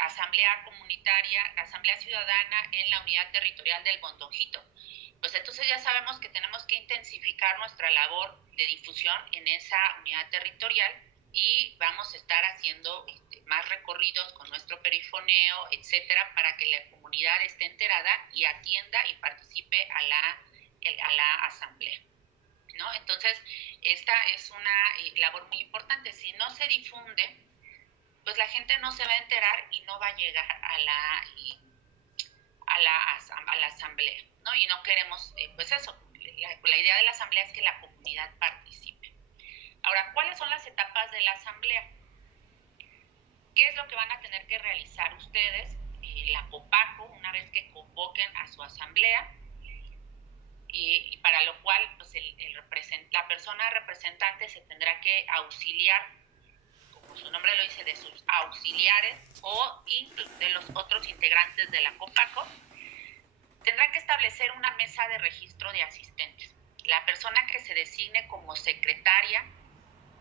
asamblea comunitaria, asamblea ciudadana en la unidad territorial del Bondojito. Pues entonces ya sabemos que tenemos que intensificar nuestra labor de difusión en esa unidad territorial y vamos a estar haciendo más recorridos con nuestro perifoneo, etcétera, para que la comunidad esté enterada y atienda y participe a la asamblea, ¿no? Entonces, esta es una labor muy importante. Si no se difunde, pues la gente no se va a enterar y no va a llegar a la asamblea, ¿no? Y no queremos, pues eso, la idea de la asamblea es que la comunidad participe. Ahora, ¿cuáles son las etapas de la asamblea? ¿Qué es lo que van a tener que realizar ustedes? La COPACO, una vez que convoquen a su asamblea, y para lo cual pues la persona representante se tendrá que auxiliar, como su nombre lo dice, de sus auxiliares o de los otros integrantes de la COPACO. Tendrá que establecer una mesa de registro de asistentes. La persona que se designe como secretaria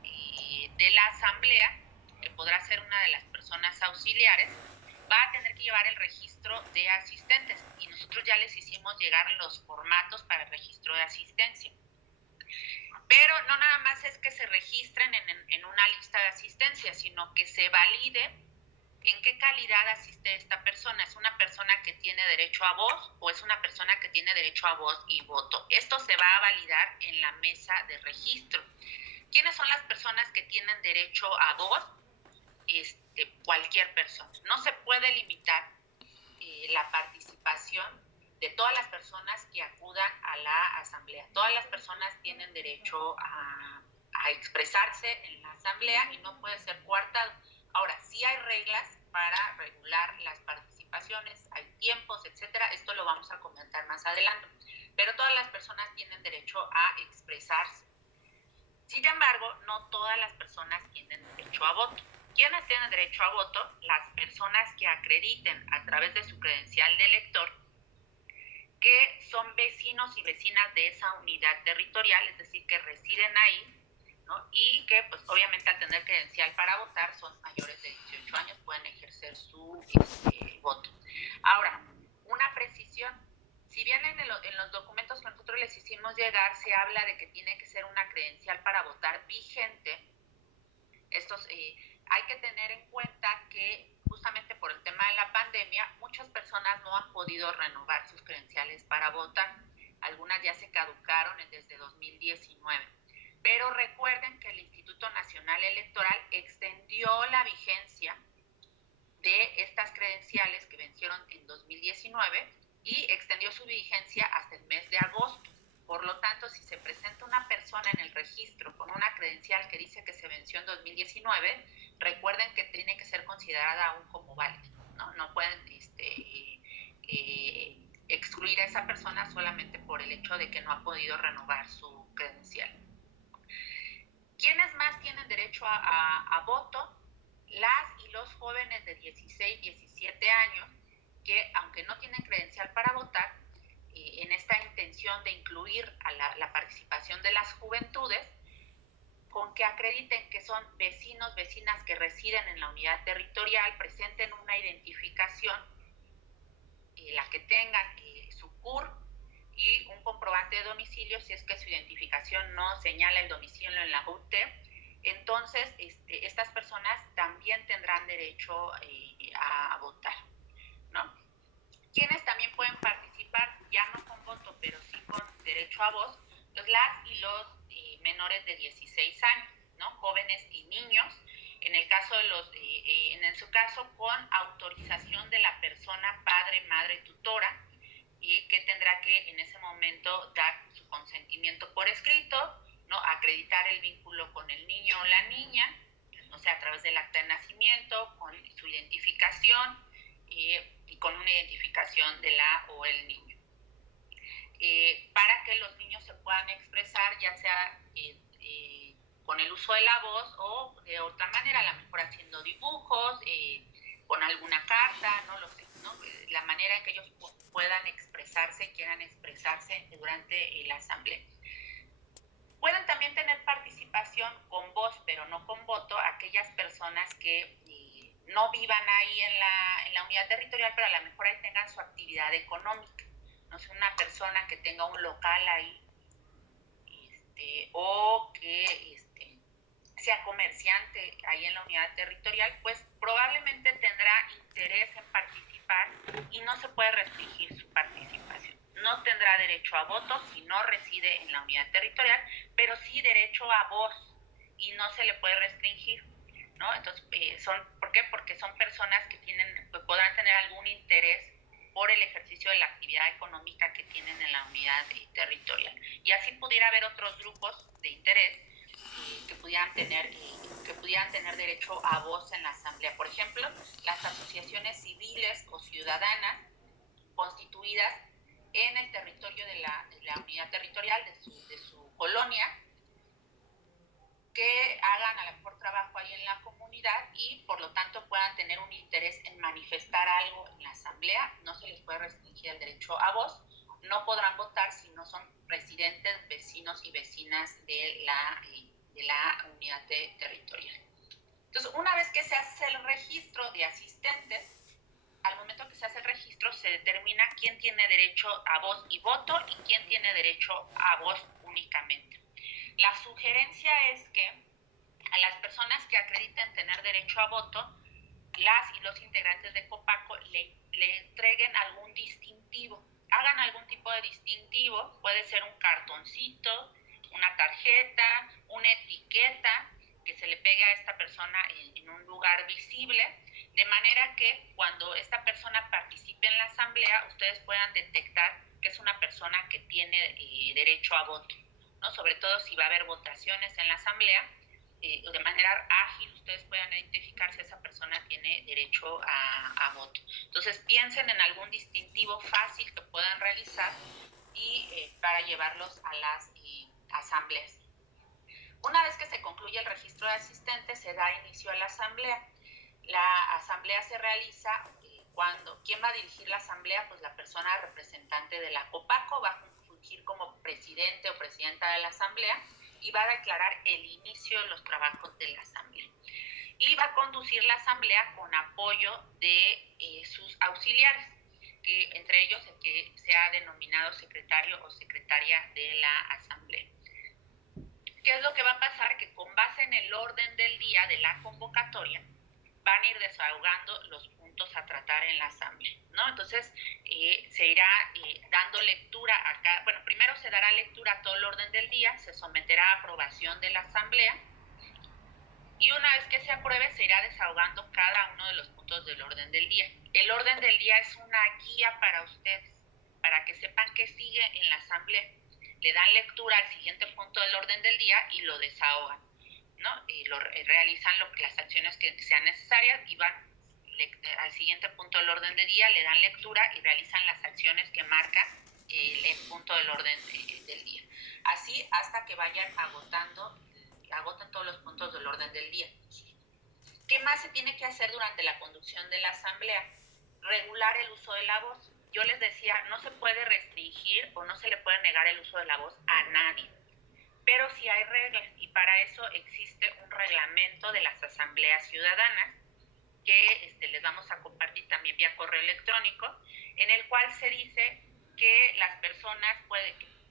de la asamblea, que podrá ser una de las personas auxiliares, va a tener que llevar el registro de asistentes y nosotros ya les hicimos llegar los formatos para el registro de asistencia. Pero no nada más es que se registren en una lista de asistencia, sino que se valide en qué calidad asiste esta persona. ¿Es una persona que tiene derecho a voz o es una persona que tiene derecho a voz y voto? Esto se va a validar en la mesa de registro. ¿Quiénes son las personas que tienen derecho a voz? Cualquier persona. No se puede limitar la participación de todas las personas que acudan a la asamblea. Todas las personas tienen derecho a expresarse en la asamblea y no puede ser coartado. Ahora, sí hay reglas para regular las participaciones, hay tiempos, etcétera. Esto lo vamos a comentar más adelante. Pero todas las personas tienen derecho a expresarse. Sin embargo, no todas las personas tienen derecho a voto. ¿Quiénes tienen derecho a voto? Las personas que acrediten a través de su credencial de elector que son vecinos y vecinas de esa unidad territorial, es decir, que residen ahí, ¿no? Y que, pues, obviamente al tener credencial para votar son mayores de 18 años, pueden ejercer su voto. Ahora, una precisión. Si bien en los documentos que nosotros les hicimos llegar se habla de que tiene que ser una credencial para votar vigente, hay que tener en cuenta que justamente por el tema de la pandemia, muchas personas no han podido renovar sus credenciales para votar. Algunas ya se caducaron desde 2019. Pero recuerden que el Instituto Nacional Electoral extendió la vigencia de estas credenciales que vencieron en 2019 y extendió su vigencia hasta el mes de agosto. Por lo tanto, si se presenta una persona en el registro con una credencial que dice que se venció en 2019, recuerden que tiene que ser considerada aún como válida, ¿no? No pueden excluir a esa persona solamente por el hecho de que no ha podido renovar su credencial. ¿Quiénes más tienen derecho a voto? Las y los jóvenes de 16, 17 años que, aunque no tienen credencial para votar, en esta intención de incluir a la participación de las juventudes, con que acrediten que son vecinos, vecinas que residen en la unidad territorial, presenten una identificación, la que tengan su CUR y un comprobante de domicilio, si es que su identificación no señala el domicilio en la UTE, entonces estas personas también tendrán derecho a votar, ¿no? ¿Quiénes también pueden participar? Ya no con voto, pero sí con derecho a voz, pues las y los menores de 16 años, ¿no? Jóvenes y niños, en el caso de en su caso con autorización de la persona padre, madre, tutora, y que tendrá que en ese momento dar su consentimiento por escrito, ¿no? Acreditar el vínculo con el niño o la niña, o sea, a través del acta de nacimiento, con su identificación y con una identificación de la o el niño. Para que los niños se puedan expresar, ya sea con el uso de la voz o de otra manera, a lo mejor haciendo dibujos, con alguna carta, no lo sé, ¿no? La manera en que ellos puedan expresarse, quieran expresarse durante la asamblea. Pueden también tener participación con voz, pero no con voto, aquellas personas que no vivan ahí en la unidad territorial, pero a lo mejor ahí tengan su actividad económica. No sé, una persona que tenga un local ahí, o que sea comerciante ahí en la unidad territorial, pues probablemente tendrá interés en participar y no se puede restringir su participación. No tendrá derecho a voto si no reside en la unidad territorial, pero sí derecho a voz y no se le puede restringir, ¿no? Entonces, ¿por qué? Porque son personas que podrán tener algún interés por el ejercicio de la actividad económica que tienen en la unidad territorial. Y así pudiera haber otros grupos de interés que pudieran tener derecho a voz en la asamblea. Por ejemplo, las asociaciones civiles o ciudadanas constituidas en el territorio de la unidad territorial de su colonia, que hagan a lo mejor trabajo ahí en la comunidad y por lo tanto puedan tener un interés en manifestar algo en la asamblea. No se les puede restringir el derecho a voz. No podrán votar si no son residentes, vecinos y vecinas de la unidad territorial. Entonces, una vez que se hace el registro de asistentes, al momento que se hace el registro se determina quién tiene derecho a voz y voto y quién tiene derecho a voz únicamente. La sugerencia es que a las personas que acrediten tener derecho a voto, las y los integrantes de Copaco le entreguen algún distintivo, hagan algún tipo de distintivo, puede ser un cartoncito, una tarjeta, una etiqueta que se le pegue a esta persona en un lugar visible, de manera que cuando esta persona participe en la asamblea, ustedes puedan detectar que es una persona que tiene derecho a voto, ¿no? Sobre todo si va a haber votaciones en la asamblea, de manera ágil ustedes puedan identificar si esa persona tiene derecho a voto. Entonces piensen en algún distintivo fácil que puedan realizar y para llevarlos a las asambleas. Una vez que se concluye el registro de asistentes, se da inicio a la asamblea. La asamblea se realiza cuando, ¿quién va a dirigir la asamblea? Pues la persona representante de la Copaco va a fungir como presidente o presidenta de la asamblea y va a declarar el inicio de los trabajos de la asamblea. Y va a conducir la asamblea con apoyo de sus auxiliares, que entre ellos el que se ha denominado secretario o secretaria de la asamblea. ¿Qué es lo que va a pasar? Que con base en el orden del día de la convocatoria van a ir desahogando los puntos a tratar en la asamblea, ¿no? Entonces se irá dando lectura a cada, bueno, primero se dará lectura a todo el orden del día, se someterá a aprobación de la asamblea y una vez que se apruebe se irá desahogando cada uno de los puntos del orden del día. El orden del día es una guía para ustedes, para que sepan qué sigue en la asamblea. Le dan lectura al siguiente punto del orden del día y lo desahogan, ¿no? Y realizan las acciones que sean necesarias y van al siguiente punto del orden del día, le dan lectura y realizan las acciones que marca el punto del orden del día. Así hasta que vayan agotan todos los puntos del orden del día. ¿Qué más se tiene que hacer durante la conducción de la asamblea? Regular el uso de la voz. Yo les decía, no se puede restringir o no se le puede negar el uso de la voz a nadie, pero sí hay reglas y para eso existe un reglamento de las asambleas ciudadanas que les vamos a compartir también vía correo electrónico, en el cual se dice que las personas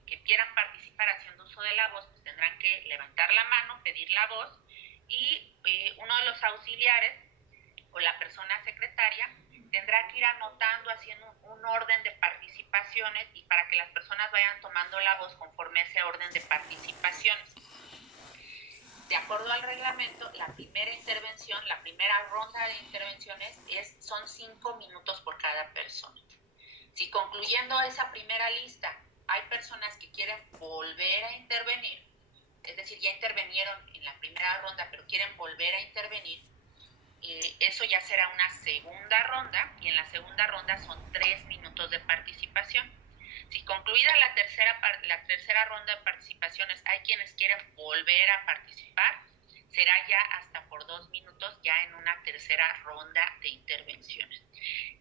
que quieran participar haciendo uso de la voz pues tendrán que levantar la mano, pedir la voz y uno de los auxiliares o la persona secretaria tendrá que ir anotando, haciendo un orden de participaciones y para que las personas vayan tomando la voz conforme a ese orden de participaciones. De acuerdo al reglamento, la primera intervención, la primera ronda de intervenciones son 5 minutos por cada persona. Si concluyendo esa primera lista hay personas que quieren volver a intervenir, es decir, ya intervinieron en la primera ronda pero quieren volver a intervenir, eso ya será una segunda ronda y en la segunda ronda son 3 minutos de participación. Si concluida la tercera ronda de participaciones hay quienes quieren volver a participar, será ya hasta por 2 minutos ya en una tercera ronda de intervenciones.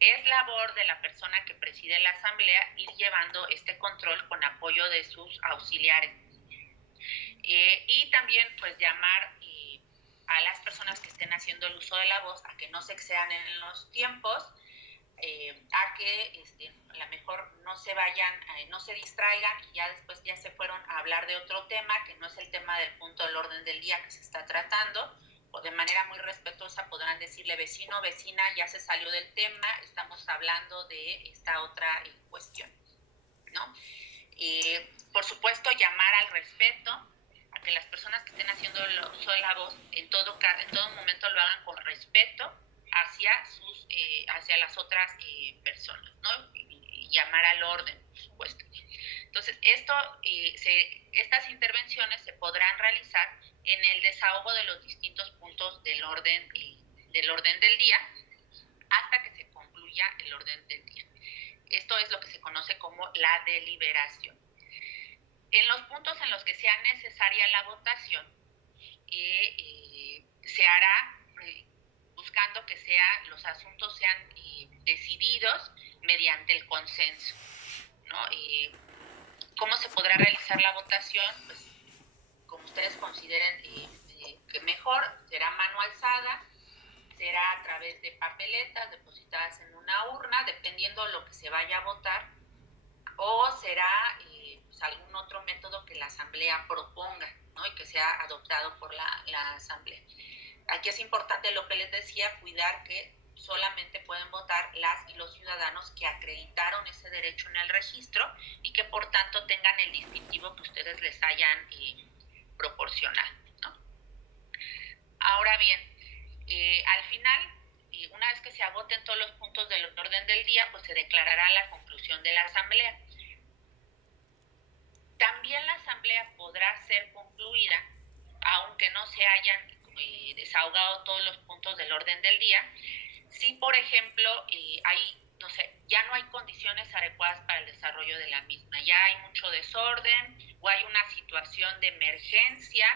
Es labor de la persona que preside la asamblea ir llevando este control con apoyo de sus auxiliares. Y también pues llamar a las personas que estén haciendo el uso de la voz a que no se excedan en los tiempos, a que a lo mejor no se vayan, no se distraigan y ya después ya se fueron a hablar de otro tema que no es el tema del punto del orden del día que se está tratando, o de manera muy respetuosa podrán decirle: vecino, vecina, ya se salió del tema, estamos hablando de esta otra cuestión, ¿no? Por supuesto, llamar al respeto, a que las personas que estén haciendo el uso de la voz en todo momento lo hagan con respeto hacia las otras personas, ¿no? Y llamar al orden, por supuesto. Entonces, estas intervenciones se podrán realizar en el desahogo de los distintos puntos del orden del día hasta que se concluya el orden del día. Esto es lo que se conoce como la deliberación. En los puntos en los que sea necesaria la votación, se hará buscando que los asuntos sean decididos mediante el consenso, ¿no? ¿Cómo se podrá realizar la votación? Pues como ustedes consideren que mejor, será mano alzada, será a través de papeletas depositadas en una urna, dependiendo de lo que se vaya a votar, o será pues algún otro método que la Asamblea proponga, ¿no? Y que sea adoptado por la Asamblea. Aquí es importante lo que les decía, cuidar que solamente pueden votar las y los ciudadanos que acreditaron ese derecho en el registro y que por tanto tengan el distintivo que ustedes les hayan proporcionado, ¿no? Ahora bien, al final, una vez que se agoten todos los puntos del orden del día, pues se declarará la conclusión de la Asamblea. También la Asamblea podrá ser concluida, aunque no se hayan desahogado todos los puntos del orden del día, si por ejemplo ya no hay condiciones adecuadas para el desarrollo de la misma, ya hay mucho desorden o hay una situación de emergencia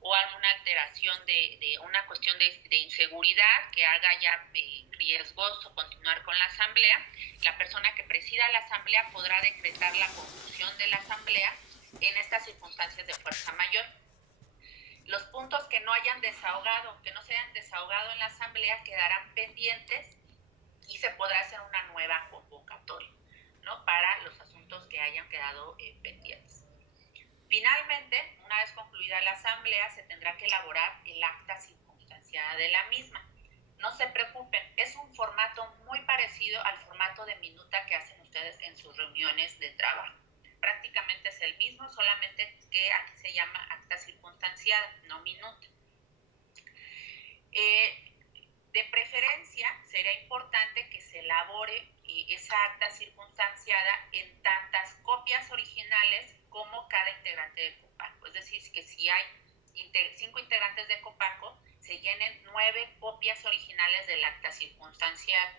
o alguna alteración de una cuestión de inseguridad que haga ya riesgoso continuar con la Asamblea. La persona que presida la Asamblea podrá decretar la conclusión de la Asamblea en estas circunstancias de fuerza mayor. Los puntos que no se hayan desahogado en la Asamblea quedarán pendientes y se podrá hacer una nueva convocatoria, ¿no? Para los asuntos que hayan quedado pendientes. Finalmente, una vez concluida la Asamblea, se tendrá que elaborar el acta circunstanciada de la misma. No se preocupen, es un formato muy parecido al formato de minuta que hacen ustedes en sus reuniones de trabajo. Prácticamente es el mismo, solamente que aquí se llama acta circunstanciada, no minuta. De preferencia, será importante que se elabore esa acta circunstanciada en tantas copias originales como cada integrante de Copaco. Es decir, que si hay 5 integrantes de Copaco, se llenen 9 copias originales del acta circunstanciada.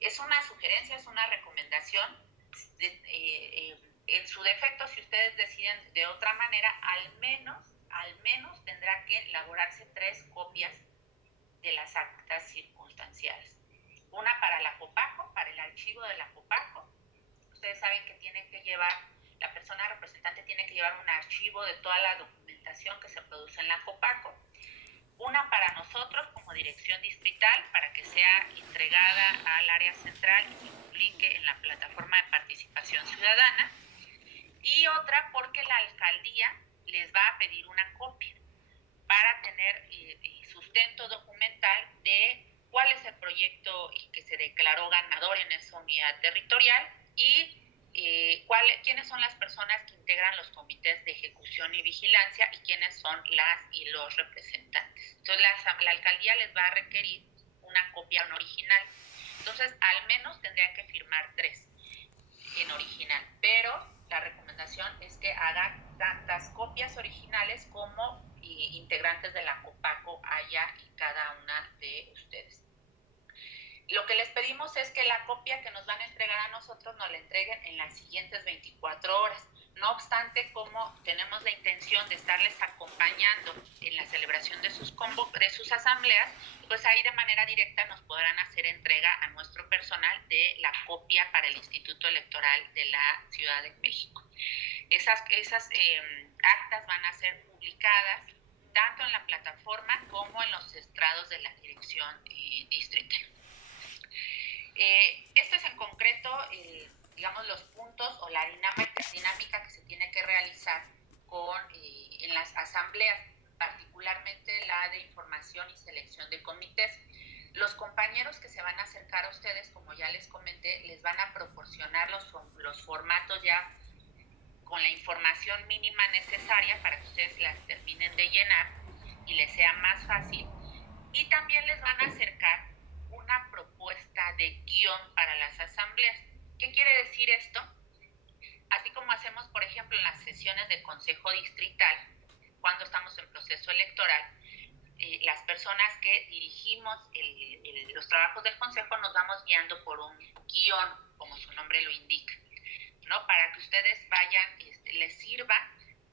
Es una sugerencia, es una recomendación. En su defecto, si ustedes deciden de otra manera, al menos tendrá que elaborarse 3 copias de las actas circunstanciales. Una para la Copaco, para el archivo de la Copaco. Ustedes saben que la persona representante tiene que llevar un archivo de toda la documentación que se produce en la Copaco. Una para nosotros como dirección distrital, para que sea entregada al área central y se publique en la plataforma de participación ciudadana. Y otra porque la alcaldía les va a pedir una copia para tener sustento documental de cuál es el proyecto que se declaró ganador en esa unidad territorial y quiénes son las personas que integran los comités de ejecución y vigilancia y quiénes son las y los representantes. Entonces la alcaldía les va a requerir una copia en original. Entonces al menos tendrían que firmar 3 en original, pero la recomendación es que hagan tantas copias originales como integrantes de la Copaco haya en cada una de ustedes. Lo que les pedimos es que la copia que nos van a entregar a nosotros nos la entreguen en las siguientes 24 horas. No obstante, como tenemos la intención de estarles acompañando en la celebración de sus asambleas, pues ahí de manera directa nos podrán hacer entrega a nuestro personal de la copia para el Instituto Electoral de la Ciudad de México. Esas actas van a ser publicadas tanto en la plataforma como en los estrados de la dirección distrital. Esto es en concreto, digamos, los puntos o la dinámica que se tiene que realizar en las asambleas, particularmente la de información y selección de comités. Los compañeros que se van a acercar a ustedes, como ya les comenté, les van a proporcionar los formatos ya con la información mínima necesaria para que ustedes las terminen de llenar y les sea más fácil. Y también les van a acercar una propuesta de guión para las asambleas. ¿Qué quiere decir esto? Así como hacemos, por ejemplo, en las sesiones de consejo distrital, cuando estamos en proceso electoral, las personas que dirigimos los trabajos del consejo nos vamos guiando por un guión, como su nombre lo indica, ¿no? Para que ustedes vayan, les sirva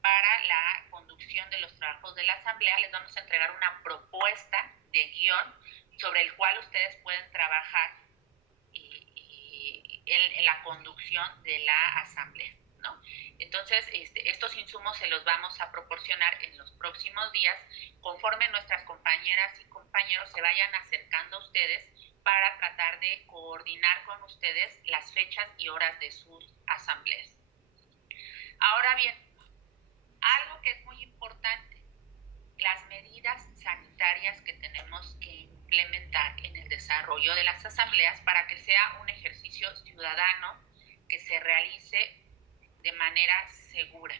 para la conducción de los trabajos de la asamblea. Les vamos a entregar una propuesta de guión sobre el cual ustedes pueden trabajar en la conducción de la asamblea, ¿no? Entonces, estos insumos se los vamos a proporcionar en los próximos días, conforme nuestras compañeras y compañeros se vayan acercando a ustedes para tratar de coordinar con ustedes las fechas y horas de sus asambleas. Ahora bien, algo que es muy importante, las medidas sanitarias que tenemos que implementar en el desarrollo de las asambleas para que sea un ejercicio ciudadano que se realice de manera segura.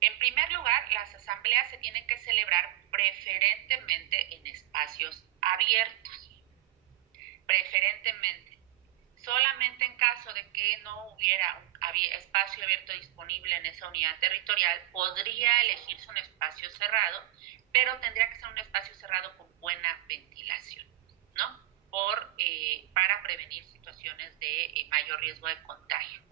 En primer lugar, las asambleas se tienen que celebrar preferentemente en espacios abiertos. Preferentemente. Solamente en caso de que no hubiera un espacio abierto disponible en esa unidad territorial, podría elegirse un espacio cerrado, pero tendría que ser un espacio cerrado con buena ventilación, ¿no? Para prevenir situaciones de mayor riesgo de contagio.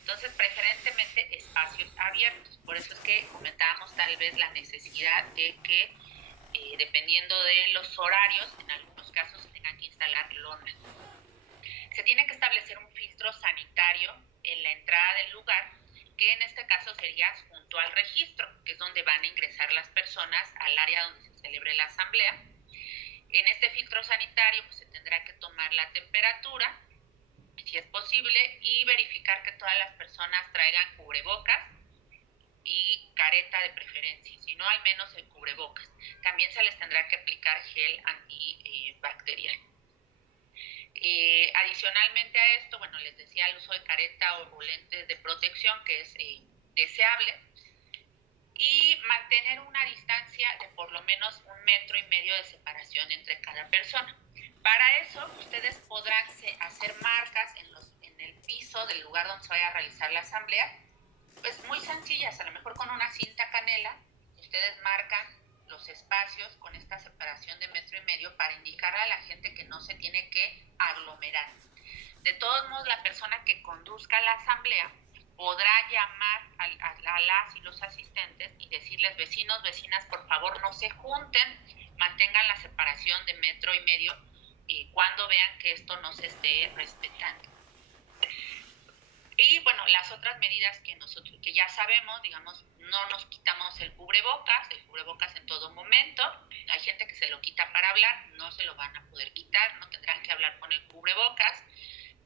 Entonces, preferentemente espacios abiertos. Por eso es que comentábamos tal vez la necesidad de que, dependiendo de los horarios, en algunos casos se tengan que instalar lonas. Se tiene que establecer un filtro sanitario en la entrada del lugar, que en este caso sería junto al registro, que es donde van a ingresar las personas al área donde se celebre la asamblea. En este filtro sanitario pues, se tendrá que tomar la temperatura, si es posible, y verificar que todas las personas traigan cubrebocas y careta de preferencia, si no al menos el cubrebocas. También se les tendrá que aplicar gel antibacterial. Adicionalmente a esto, bueno, les decía el uso de careta o lentes de protección, que es deseable, y mantener una distancia de por lo menos 1,5 metros de separación entre cada persona. Para eso, ustedes podrán hacer marcas en el piso del lugar donde se vaya a realizar la asamblea, pues muy sencillas, a lo mejor con una cinta canela, ustedes marcan los espacios con esta separación de 1,5 metros para indicar a la gente que no se tiene que aglomerar. De todos modos, la persona que conduzca la asamblea podrá llamar a las y los asistentes y decirles: vecinos, vecinas, por favor no se junten, mantengan la separación de 1,5 metros cuando vean que esto no se esté respetando. Y bueno, las otras medidas que ya sabemos, digamos, no nos quitamos el cubrebocas en todo momento. Hay gente que se lo quita para hablar, no se lo van a poder quitar, no tendrán que hablar con el cubrebocas.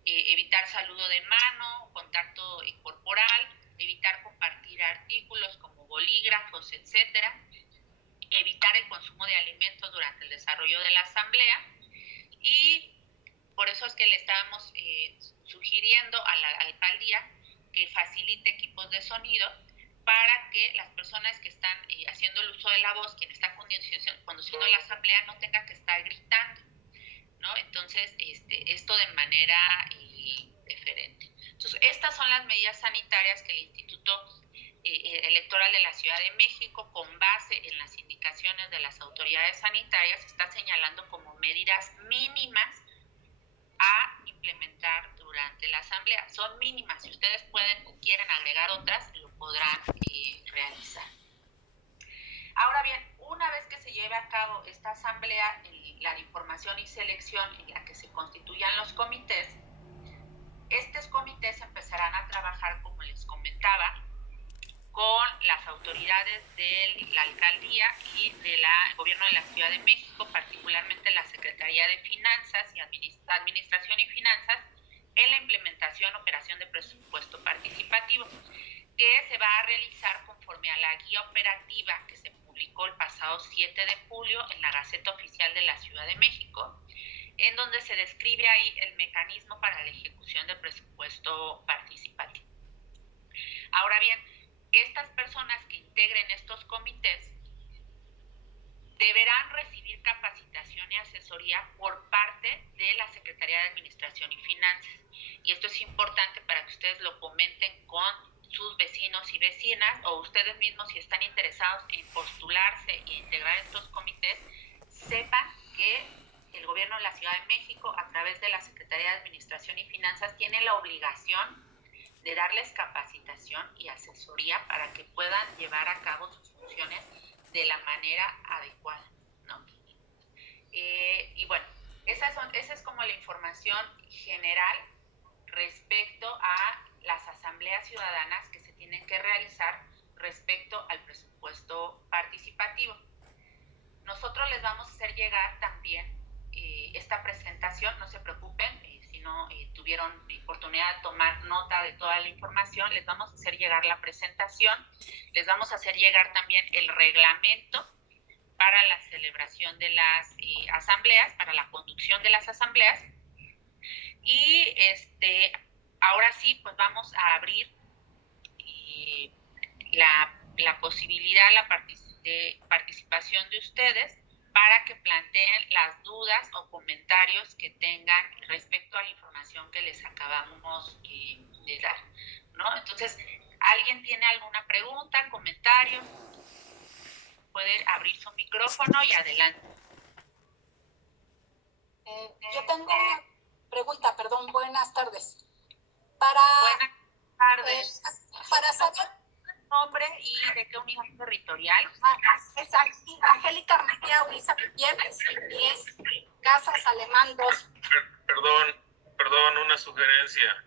Evitar saludo de mano, contacto corporal, evitar compartir artículos como bolígrafos, etcétera. Evitar el consumo de alimentos durante el desarrollo de la asamblea. Y por eso es que le estábamos sugiriendo a la alcaldía que facilite equipos de sonido para que las personas que están haciendo el uso de la voz, quien está conduciendo la asamblea, no tenga que estar gritando, ¿no? Entonces, esto de manera diferente. Entonces, estas son las medidas sanitarias que el Instituto Electoral de la Ciudad de México, con base en las indicaciones de las autoridades sanitarias, está señalando como medidas mínimas a implementar durante la asamblea. Son mínimas. Si ustedes pueden o quieren agregar otras, lo podrán realizar. Ahora bien, una vez que se lleve a cabo esta asamblea, la de información y selección en la que se constituyan los comités, estos comités empezarán a trabajar, como les comentaba, con las autoridades de la alcaldía y del gobierno de la Ciudad de México, particularmente la Secretaría de Finanzas y Administración y Finanzas, en la implementación operación de presupuesto participativo, que se va a realizar conforme a la guía operativa que se publicó el pasado 7 de julio en la Gaceta Oficial de la Ciudad de México, en donde se describe ahí el mecanismo para la ejecución del presupuesto participativo. Ahora bien, estas personas que integren estos comités deberán recibir capacitación y asesoría por parte de la Secretaría de Administración y Finanzas. Y esto es importante para que ustedes lo comenten con sus vecinos y vecinas, o ustedes mismos, si están interesados en postularse e integrar estos comités, sepan que el gobierno de la Ciudad de México, a través de la Secretaría de Administración y Finanzas, tiene la obligación de darles capacitación y asesoría para que puedan llevar a cabo sus funciones de la manera adecuada, ¿no? Y bueno, esa es como la información general respecto a las asambleas ciudadanas que se tienen que realizar respecto al presupuesto participativo. Nosotros les vamos a hacer llegar también esta presentación, no se preocupen, si no tuvieron oportunidad de tomar nota de toda la información, les vamos a hacer llegar la presentación, les vamos a hacer llegar también el reglamento para la celebración de las asambleas, para la conducción de las asambleas. Y ahora sí, pues vamos a abrir la posibilidad, de participación de ustedes para que planteen las dudas o comentarios que tengan respecto a la información que les acabamos de dar, ¿no? Entonces, ¿alguien tiene alguna pregunta, comentario? Puede abrir su micrófono y adelante. Yo tengo una pregunta, perdón, buenas tardes. Buenas tardes. Para saber nombre y de qué unidad territorial. Es aquí, Angélica María Uliza Gutiérrez, y es Casas Alemán 2. Perdón, una sugerencia.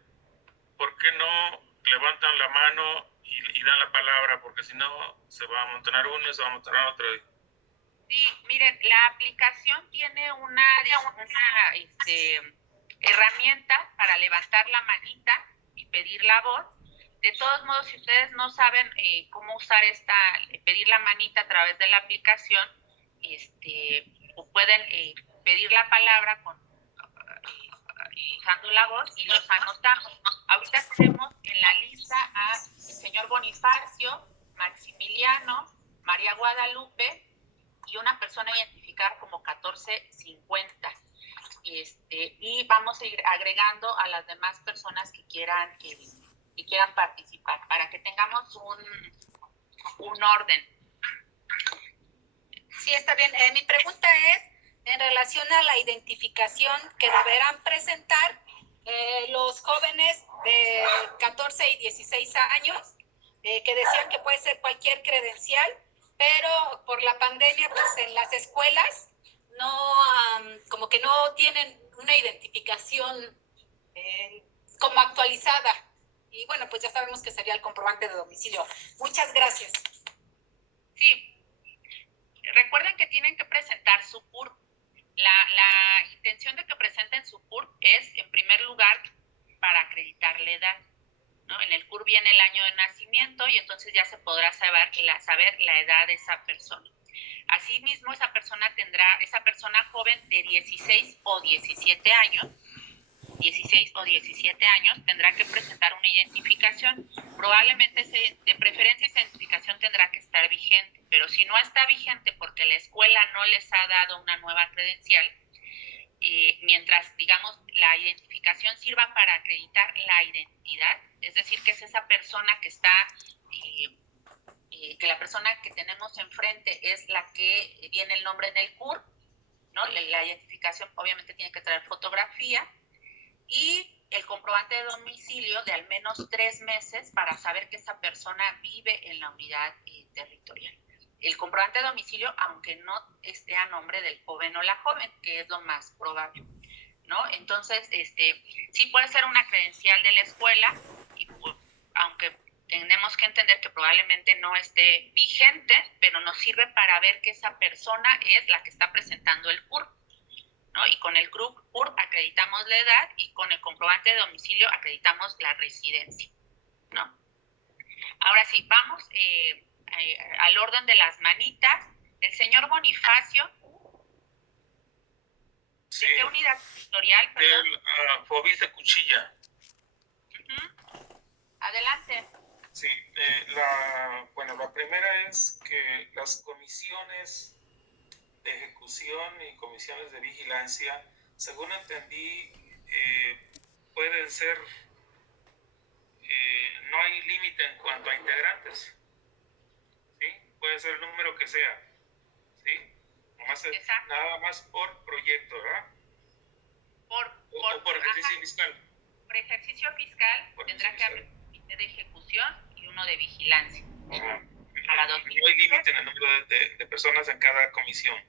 ¿Por qué no levantan la mano y dan la palabra? Porque si no, se va a amontonar uno y se va a amontonar otro. Sí, miren, la aplicación tiene una herramienta para levantar la manita y pedir la voz. De todos modos, si ustedes no saben cómo usar pedir la manita a través de la aplicación, pueden pedir la palabra usando la voz y los anotamos. Ahorita tenemos en la lista a el señor Bonifacio, Maximiliano, María Guadalupe y una persona identificada como 1450. Y vamos a ir agregando a las demás personas que quieran participar para que tengamos un orden. Sí, está bien. Mi pregunta es en relación a la identificación que deberán presentar los jóvenes de 14 y 16 años, que decían que puede ser cualquier credencial, pero por la pandemia, pues en las escuelas no, como que no tienen una identificación como actualizada. Y bueno, pues ya sabemos que sería el comprobante de domicilio. Muchas gracias. Sí. Recuerden que tienen que presentar su CURP. La intención de que presenten su CURP es, en primer lugar, para acreditar la edad, ¿no? En el CURP viene el año de nacimiento y entonces ya se podrá saber la edad de esa persona. Asimismo, esa persona joven de 16 o 17 años, tendrá que presentar una identificación. Probablemente, de preferencia, esa identificación tendrá que estar vigente, pero si no está vigente porque la escuela no les ha dado una nueva credencial, mientras, digamos, la identificación sirva para acreditar la identidad, es decir, que es esa persona que está, que la persona que tenemos enfrente es la que viene el nombre en el CURP, ¿no? La identificación obviamente tiene que traer fotografía y el comprobante de domicilio de al menos 3 meses para saber que esa persona vive en la unidad territorial. El comprobante de domicilio, aunque no esté a nombre del joven o la joven, que es lo más probable, ¿no? Entonces, sí puede ser una credencial de la escuela, y, aunque tenemos que entender que probablemente no esté vigente, pero nos sirve para ver que esa persona es la que está presentando el CURP, ¿no? Y con el CURP acreditamos la edad y con el comprobante de domicilio acreditamos la residencia, ¿no? Ahora sí, vamos al orden de las manitas. El señor Bonifacio, Sí. ¿de qué unidad territorial? Del Fobis de Cuchilla. Adelante. Sí, la primera es que las comisiones de ejecución y comisiones de vigilancia, según entendí, pueden ser, no hay límite en cuanto a integrantes, ¿sí? Puede ser el número que sea, ¿sí? Nada más por proyecto, ¿verdad? Por ejercicio fiscal. Por ejercicio fiscal tendrá que haber un comité de ejecución y uno de vigilancia. No hay límite en el número de personas en cada comisión.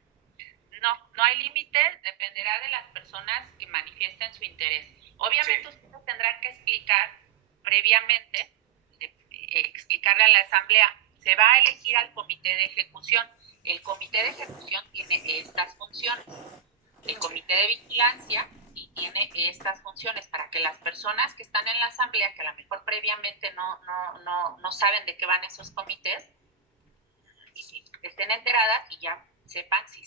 No hay límite, dependerá de las personas que manifiesten su interés. Obviamente ustedes tendrán que explicar previamente, explicarle a la asamblea, se va a elegir al comité de ejecución. El comité de ejecución tiene estas funciones. El comité de vigilancia tiene estas funciones para que las personas que están en la asamblea, que a lo mejor previamente no saben de qué van esos comités, estén enteradas y ya sepan si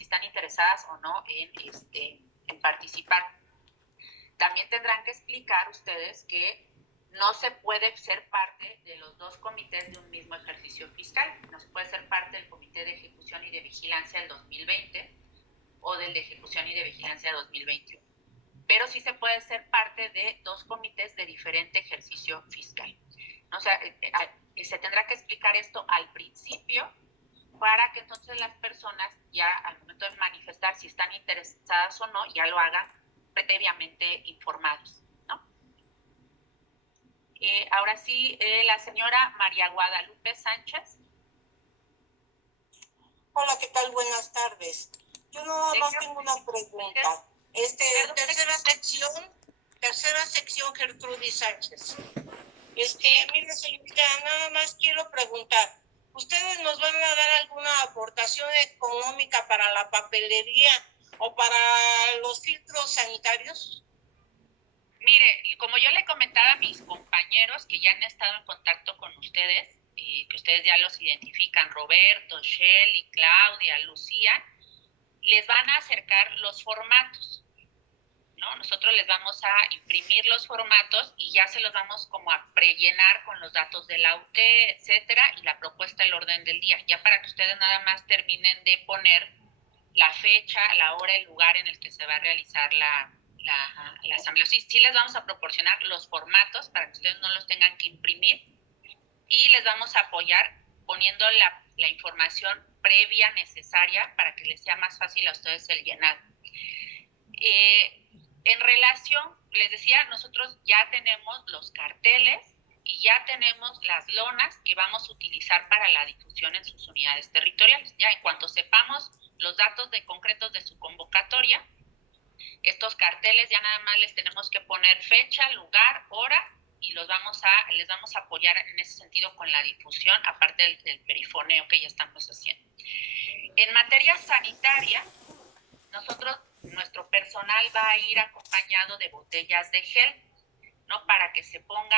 están interesadas o no en participar. También tendrán que explicar ustedes que no se puede ser parte de los dos comités de un mismo ejercicio fiscal. No se puede ser parte del comité de ejecución y de vigilancia del 2020 o del de ejecución y de vigilancia 2021. Pero sí se puede ser parte de dos comités de diferente ejercicio fiscal. O sea, se tendrá que explicar esto al principio para que entonces las personas ya al momento de manifestar si están interesadas o no, ya lo hagan previamente informados, ¿no? Ahora sí, la señora María Guadalupe Sánchez. Hola, ¿qué tal? Buenas tardes. Yo nada más tengo una pregunta. Tercera sección, Gertrudis Sánchez. Mire, señorita, nada más quiero preguntar, ¿ustedes nos van a dar alguna aportación económica para la papelería o para los filtros sanitarios? Mire, como yo le comentaba a mis compañeros que ya han estado en contacto con ustedes, que ustedes ya los identifican, Roberto, Shelly, Claudia, Lucía, les van a acercar los formatos, ¿no? Nosotros les vamos a imprimir los formatos y ya se los vamos como a prellenar con los datos de la UT, etcétera, y la propuesta del orden del día, ya para que ustedes nada más terminen de poner la fecha, la hora, el lugar en el que se va a realizar la asamblea. Sí les vamos a proporcionar los formatos para que ustedes no los tengan que imprimir y les vamos a apoyar poniendo la información previa necesaria para que les sea más fácil a ustedes el llenar. En relación, les decía, nosotros ya tenemos los carteles y ya tenemos las lonas que vamos a utilizar para la difusión en sus unidades territoriales. Ya en cuanto sepamos los datos concretos de su convocatoria, estos carteles ya nada más les tenemos que poner fecha, lugar, hora y les vamos a apoyar en ese sentido con la difusión, aparte del perifoneo que ya estamos haciendo. En materia sanitaria, nuestro personal va a ir acompañado de botellas de gel, ¿no? Para que se ponga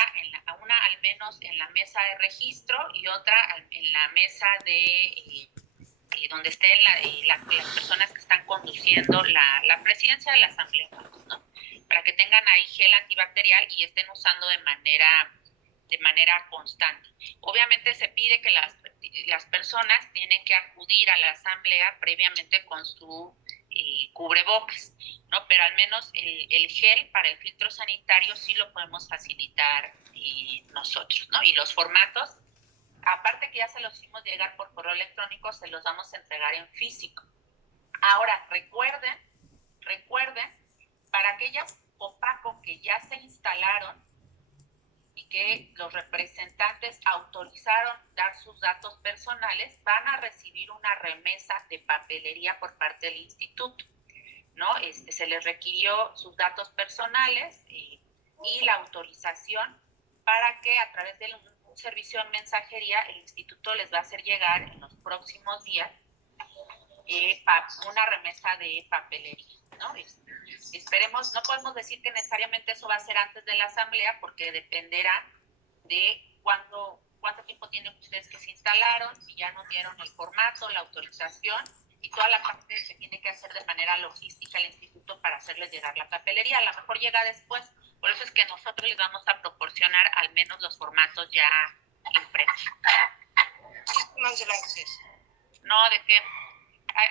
una al menos en la mesa de registro y otra en la mesa de donde estén las personas que están conduciendo la presidencia de la asamblea, ¿no? Para que tengan ahí gel antibacterial y estén usando de manera constante. Obviamente se pide que las personas tienen que acudir a la asamblea previamente con su cubrebocas, ¿no? Pero al menos el gel para el filtro sanitario sí lo podemos facilitar nosotros, ¿no? Y los formatos, aparte que ya se los hicimos llegar por correo electrónico, se los vamos a entregar en físico. Ahora, recuerden, para aquellas OPACO que ya se instalaron y que los representantes autorizaron dar sus datos personales, van a recibir una remesa de papelería por parte del instituto, ¿no? Se les requirió sus datos personales y la autorización para que a través de un servicio de mensajería el instituto les va a hacer llegar en los próximos días una remesa de papelería, ¿no? Esperemos, no podemos decir que necesariamente eso va a ser antes de la asamblea, porque dependerá de cuánto tiempo tienen ustedes que se instalaron, si ya no dieron el formato, la autorización, y toda la parte se tiene que hacer de manera logística al instituto para hacerles llegar la papelería. A lo mejor llega después, por eso es que nosotros les vamos a proporcionar al menos los formatos ya impresos. Muchísimas gracias. No, de qué.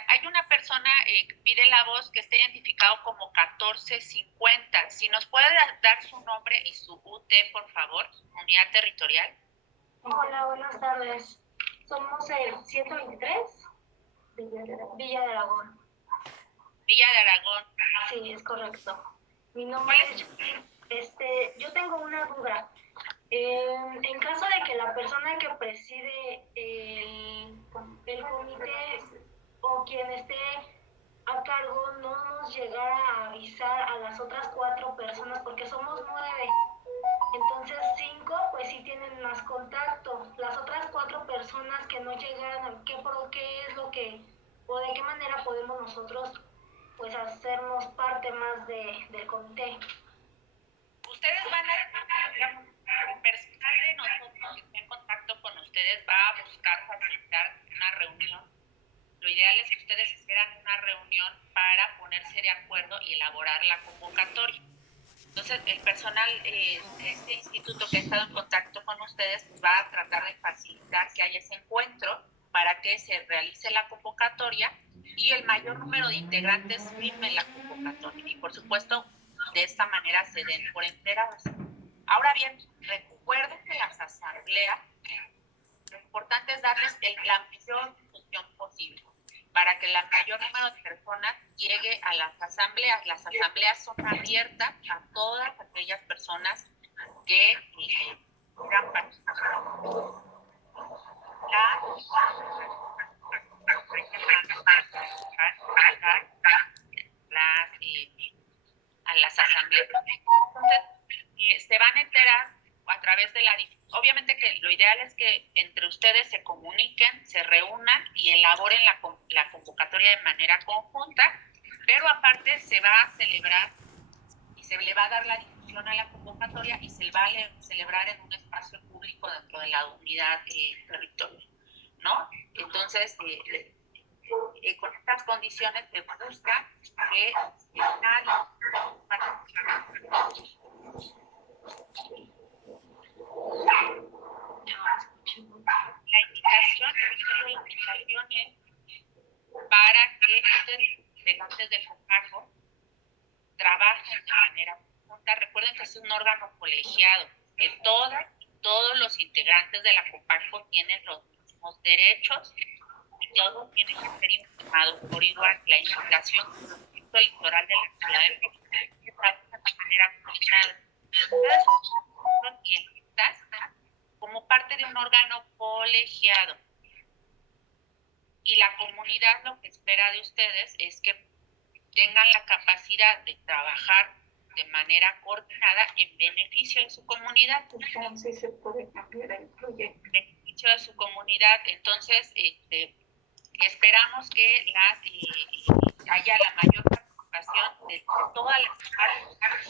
Hay una persona que pide la voz que está identificado como 1450. Si nos puede dar su nombre y su UT, por favor, unidad territorial. Hola, buenas tardes. Somos el 123, Villa de Aragón. Villa de Aragón. Sí, es correcto. Mi nombre es... yo tengo una duda. En caso de que la persona que preside el comité o quien esté a cargo no nos llegara a avisar a las otras 4 personas, porque somos 9, entonces 5 pues sí tienen más contacto. Las otras 4 personas que no llegaran, ¿qué es lo que, o de qué manera podemos nosotros pues hacernos parte más del comité? Ustedes van a, digamos, el personal de nosotros que esté en contacto con ustedes va a buscar facilitar una reunión. Lo ideal es que ustedes hicieran una reunión para ponerse de acuerdo y elaborar la convocatoria. Entonces, el personal de este instituto que ha estado en contacto con ustedes pues va a tratar de facilitar que haya ese encuentro para que se realice la convocatoria y el mayor número de integrantes firmen la convocatoria. Y, por supuesto, de esta manera se den por enterados. Ahora bien, recuerden que las asambleas, lo importante es darles la mayor difusión posible para que el mayor número de personas llegue a las asambleas. Las asambleas son abiertas a todas aquellas personas que quieran participar. A las asambleas. Entonces, se van a enterar a través de obviamente que lo ideal es que entre ustedes se comuniquen, se reúnan y elaboren la convocatoria de manera conjunta, pero aparte se va a celebrar y se le va a dar la difusión a la convocatoria y se va a celebrar en un espacio público dentro de la unidad territorial, ¿no? Entonces, con estas condiciones se busca que la indicación es para que ustedes, integrantes del COPACO, trabajen de manera conjunta. Recuerden que es un órgano colegiado, que todos los integrantes de la COPACO tienen los mismos derechos y todos tienen que ser informados por igual. La invitación del Distrito Electoral de la Ciudad de México se trabaja de manera coordinada. Ustedes son electas como parte de un órgano colegiado. Y la comunidad lo que espera de ustedes es que tengan la capacidad de trabajar de manera coordinada en beneficio de su comunidad. Entonces se puede cambiar el proyecto. En beneficio de su comunidad. Entonces, esperamos que haya la mayor participación de todas las partes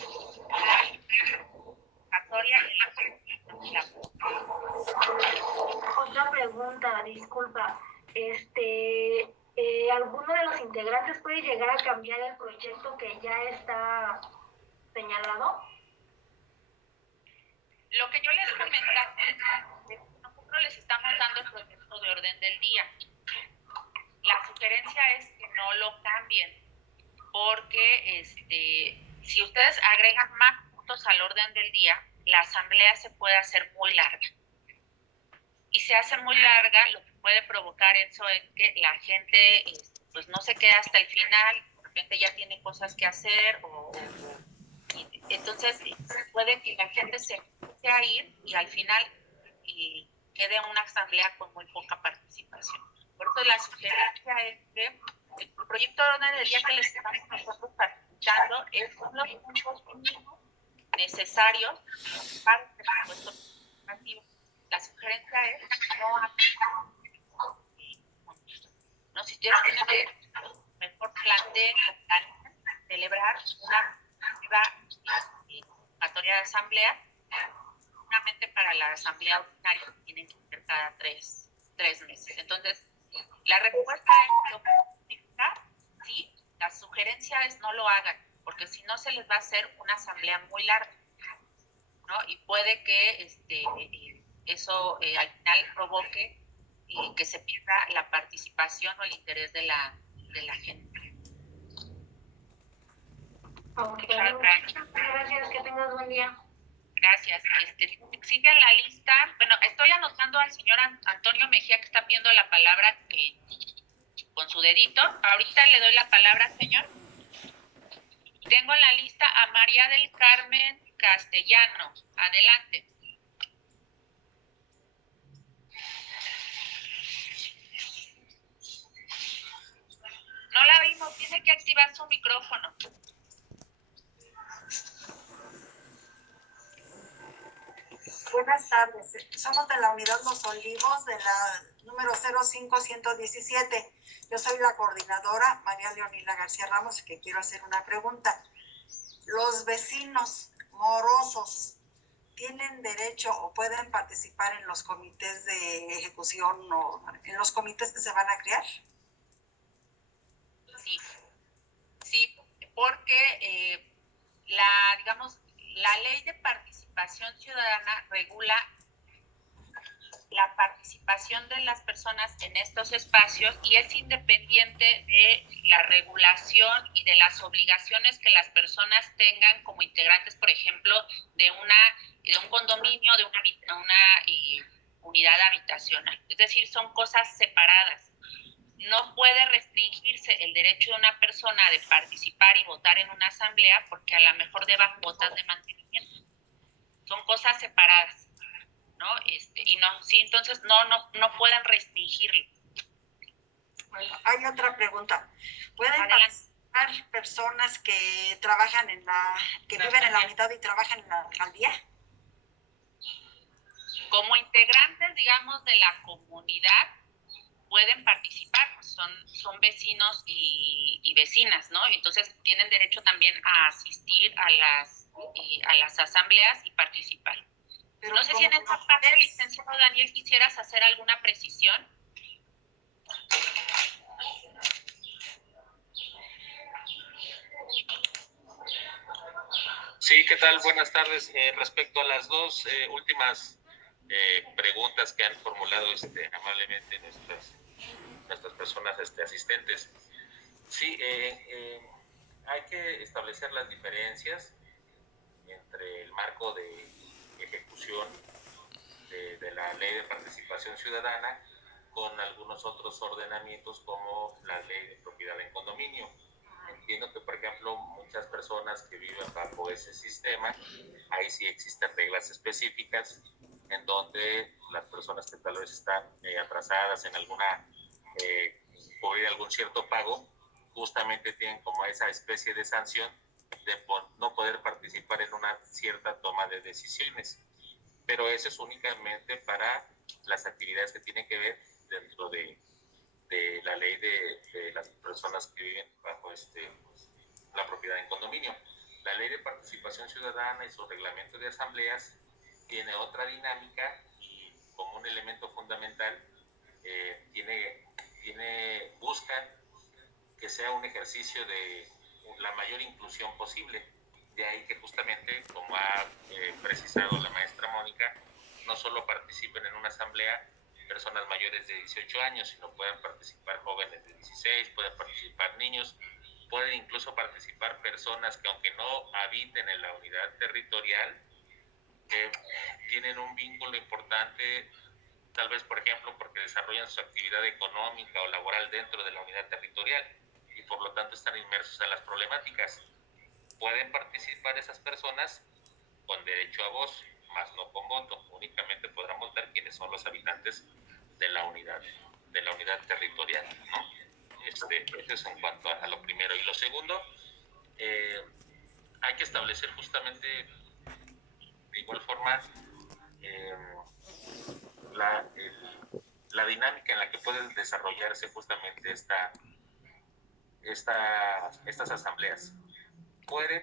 y la Otra pregunta, disculpa. ¿Alguno de los integrantes puede llegar a cambiar el proyecto que ya está señalado? Lo que yo les comentaba es que nosotros les estamos dando el proyecto de orden del día. La sugerencia es que no lo cambien, porque si ustedes agregan más puntos al orden del día, la asamblea se puede hacer muy larga. Y se hace muy larga, lo que puede provocar eso es que la gente pues no se queda hasta el final, de repente ya tiene cosas que hacer, entonces puede que la gente se empiece a ir y al final quede una asamblea con muy poca participación. Por eso la sugerencia es que el proyecto de orden del día que les estamos nosotros facilitando es los puntos mínimos necesarios para el presupuesto participativo. La sugerencia es no si ustedes tienen mejor planteen celebrar una convocatoria de asamblea, solamente para la asamblea ordinaria que tienen que ser cada tres meses. Entonces, la respuesta es lo que significa, sí, la sugerencia es no lo hagan, porque si no se les va a hacer una asamblea muy larga, ¿no? Y puede que eso al final provoque que se pierda la participación o el interés de la gente. Ok, gracias, que tengas buen día. Gracias. Sigue la lista. Bueno, estoy anotando al señor Antonio Mejía, que está pidiendo la palabra con su dedito. Ahorita le doy la palabra, señor. Tengo en la lista a María del Carmen Castellano. Adelante. No la oímos, tiene que activar su micrófono. Buenas tardes, somos de la unidad Los Olivos, de la número 05117. Yo soy la coordinadora María Leonila García Ramos, que quiero hacer una pregunta. ¿Los vecinos morosos tienen derecho o pueden participar en los comités de ejecución o en los comités que se van a crear? Sí, porque la ley de participación ciudadana regula la participación de las personas en estos espacios y es independiente de la regulación y de las obligaciones que las personas tengan como integrantes, por ejemplo, de un condominio, de una unidad habitacional. Es decir, son cosas separadas. No puede restringirse el derecho de una persona de participar y votar en una asamblea porque a lo mejor deban cuotas de mantenimiento. Son cosas separadas, ¿no? Entonces no pueden restringirlo. Bueno, hay otra pregunta. ¿Pueden Adelante. participar personas que trabajan que viven en la unidad y trabajan en la alcaldía? Como integrantes, digamos, de la comunidad, pueden participar, son vecinos y vecinas, ¿no? Entonces tienen derecho también a asistir a las asambleas y participar. Pero no sé si en esta parte, licenciado Daniel, quisieras hacer alguna precisión. Sí, ¿qué tal? Buenas tardes. Respecto a las dos últimas preguntas que han formulado amablemente nuestras personas asistentes. Sí, hay que establecer las diferencias entre el marco de ejecución de la Ley de Participación Ciudadana con algunos otros ordenamientos como la Ley de Propiedad en Condominio. Entiendo que, por ejemplo, muchas personas que viven bajo ese sistema, ahí sí existen reglas específicas en donde las personas que tal vez están atrasadas en por algún cierto pago, justamente tienen como esa especie de sanción de no poder participar en una cierta toma de decisiones. Pero eso es únicamente para las actividades que tienen que ver dentro de la ley de las personas que viven bajo la propiedad en condominio. La ley de participación ciudadana y su reglamento de asambleas tiene otra dinámica y como un elemento fundamental busca que sea un ejercicio de la mayor inclusión posible. De ahí que justamente, como ha precisado la maestra Mónica, no solo participen en una asamblea personas mayores de 18 años, sino pueden participar jóvenes de 16, pueden participar niños, pueden incluso participar personas que aunque no habiten en la unidad territorial, tienen un vínculo importante, tal vez por ejemplo porque desarrollan su actividad económica o laboral dentro de la unidad territorial y por lo tanto están inmersos en las problemáticas. Pueden participar esas personas con derecho a voz, más no con voto. Únicamente podrán votar quienes son los habitantes de la unidad territorial, ¿no? Eso es en cuanto a lo primero. Y lo segundo, hay que establecer justamente de igual forma, la dinámica en la que pueden desarrollarse justamente estas asambleas. Pueden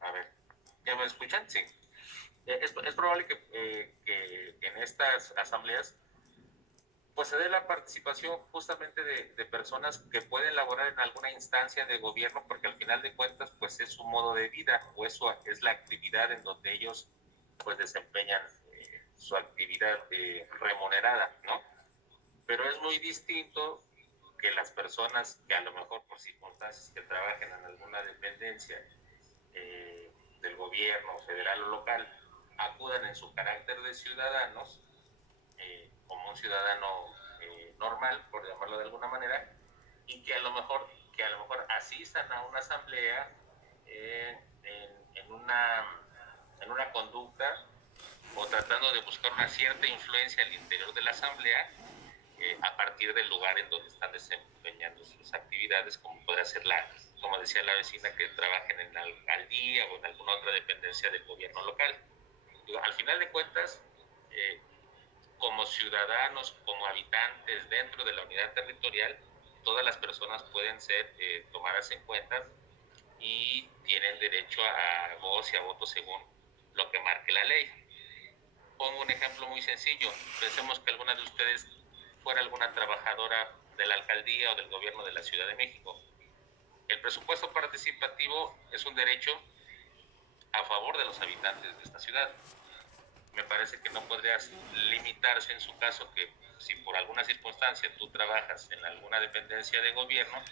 a ver, ¿ya me escuchan? Sí. Es probable que en estas asambleas pues se dé la participación justamente de personas que pueden laborar en alguna instancia de gobierno, porque al final de cuentas pues es su modo de vida, o eso es la actividad en donde ellos pues desempeñan su actividad remunerada, ¿no? Pero es muy distinto que las personas que a lo mejor por circunstancias que trabajen en alguna dependencia del gobierno federal o local acudan en su carácter de ciudadanos, como un ciudadano normal, por llamarlo de alguna manera, y que a lo mejor asistan a una asamblea en una conducta o tratando de buscar una cierta influencia al interior de la asamblea a partir del lugar en donde están desempeñando sus actividades, como podría ser como decía la vecina, que trabajen en la alcaldía o en alguna otra dependencia del gobierno local. Al final de cuentas, como ciudadanos, como habitantes dentro de la unidad territorial, todas las personas pueden ser tomadas en cuenta y tienen derecho a voz y a voto según lo que marque la ley. Pongo un ejemplo muy sencillo. Pensemos que alguna de ustedes fuera alguna trabajadora de la alcaldía o del gobierno de la Ciudad de México. El presupuesto participativo es un derecho a favor de los habitantes de esta ciudad. Me parece que no podrías limitarse en su caso que si por alguna circunstancia tú trabajas en alguna dependencia de gobierno,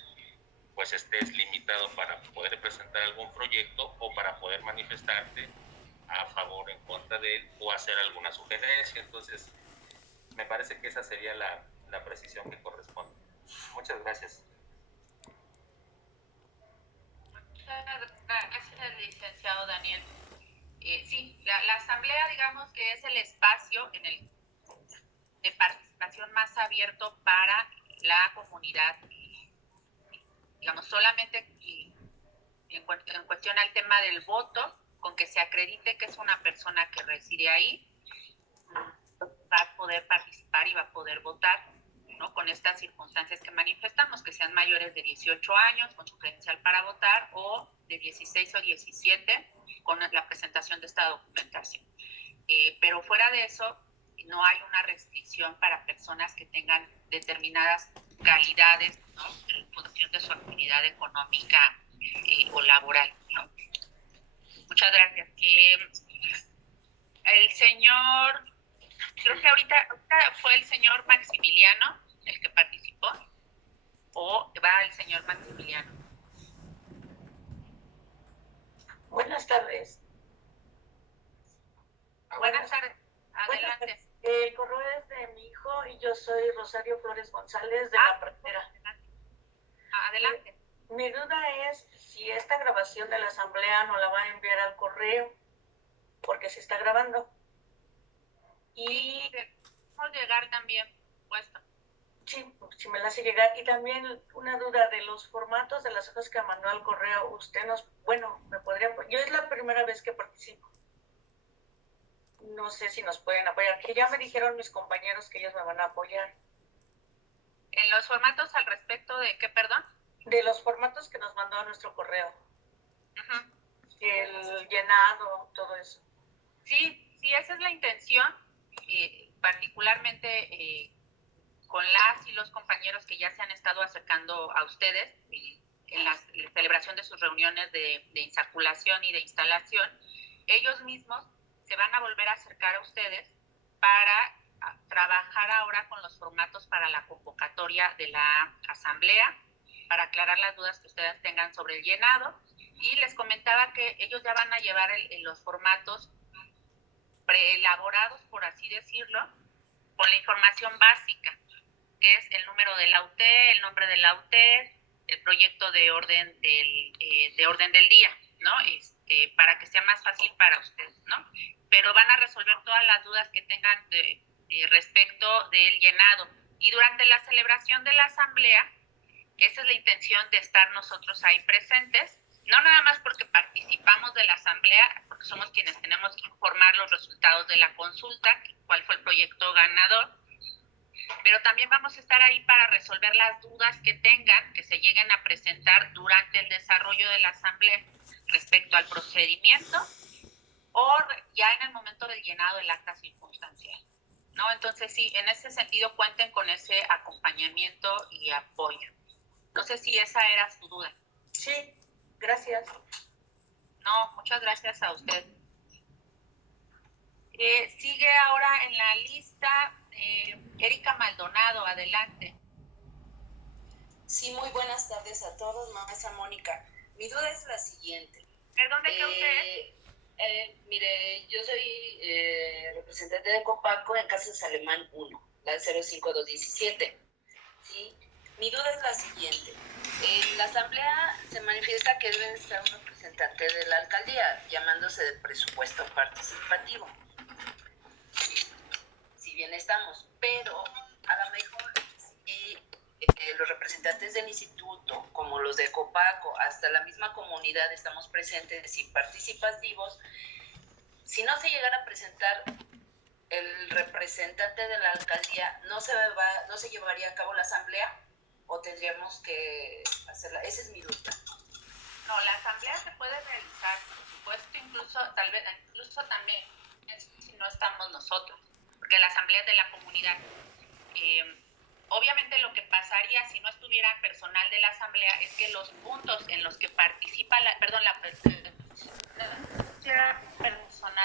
pues estés limitado para poder presentar algún proyecto o para poder manifestarte a favor o en contra de él o hacer alguna sugerencia. Entonces, me parece que esa sería la precisión que corresponde. Muchas gracias. Muchas gracias, licenciado Daniel. Sí, la asamblea, digamos que es el espacio de participación más abierto para la comunidad. Digamos, solamente en cuestión al tema del voto, con que se acredite que es una persona que reside ahí, va a poder participar y va a poder votar, ¿no? Con estas circunstancias que manifestamos, que sean mayores de 18 años con su credencial para votar o de 16 o 17 con la presentación de esta documentación. Pero fuera de eso, no hay una restricción para personas que tengan determinadas calidades, ¿no? En función de su actividad económica o laboral, ¿no? Muchas gracias. El señor, creo que ahorita fue el señor Maximiliano el que participó, o va el señor Maximiliano. Buenas tardes. Buenas tardes. Adelante. Buenas tardes. El correo es de mi hijo y yo soy Rosario Flores González de La Partera. Adelante. Mi duda es si esta grabación de la asamblea no la va a enviar al correo, porque se está grabando. Y podemos llegar también, puesto. Sí, si me la hace llegar. Y también una duda de los formatos de las hojas que mandó al correo. Usted me podría, yo es la primera vez que participo. No sé si nos pueden apoyar, que ya me dijeron mis compañeros que ellos me van a apoyar. ¿En los formatos al respecto de qué, perdón? De los formatos que nos mandó a nuestro correo. El llenado, todo eso. Sí, esa es la intención, particularmente con las y los compañeros que ya se han estado acercando a ustedes en la celebración de sus reuniones de insaculación y de instalación. Ellos mismos se van a volver a acercar a ustedes para trabajar ahora con los formatos para la convocatoria de la asamblea, para aclarar las dudas que ustedes tengan sobre el llenado. Y les comentaba que ellos ya van a llevar los formatos preelaborados, por así decirlo, con la información básica, que es el número de la UT, el nombre de la UT, el proyecto de orden del día, ¿no? Para que sea más fácil para ustedes, ¿no? Pero van a resolver todas las dudas que tengan respecto del llenado. Y durante la celebración de la asamblea, Esa es la intención de estar nosotros ahí presentes, no nada más porque participamos de la asamblea, porque somos quienes tenemos que informar los resultados de la consulta, cuál fue el proyecto ganador, pero también vamos a estar ahí para resolver las dudas que tengan, que se lleguen a presentar durante el desarrollo de la asamblea respecto al procedimiento o ya en el momento del llenado del acta circunstancial, ¿no? Entonces, sí, en ese sentido cuenten con ese acompañamiento y apoyo. No sé si esa era su duda. Sí, gracias. No, muchas gracias a usted. Sigue ahora en la lista Erika Maldonado, adelante. Sí, muy buenas tardes a todos, maestra Mónica. Mi duda es la siguiente. ¿Perdón, de qué usted es? Mire, yo soy representante de Copaco en Casas Alemán 1, la 05217. ¿Sí? Mi duda es la siguiente. En la asamblea se manifiesta que debe estar un representante de la alcaldía, llamándose de presupuesto participativo. Si bien estamos, pero a lo mejor si los representantes del instituto, como los de Copaco, hasta la misma comunidad estamos presentes y participativos, si no se llegara a presentar el representante de la alcaldía, ¿no se llevaría a cabo la asamblea o tendríamos que hacerla? Esa es mi duda. No, la asamblea se puede realizar, por supuesto, incluso también si no estamos nosotros, porque la asamblea es de la comunidad. Obviamente lo que pasaría si no estuviera personal de la asamblea es que los puntos en los que participa personal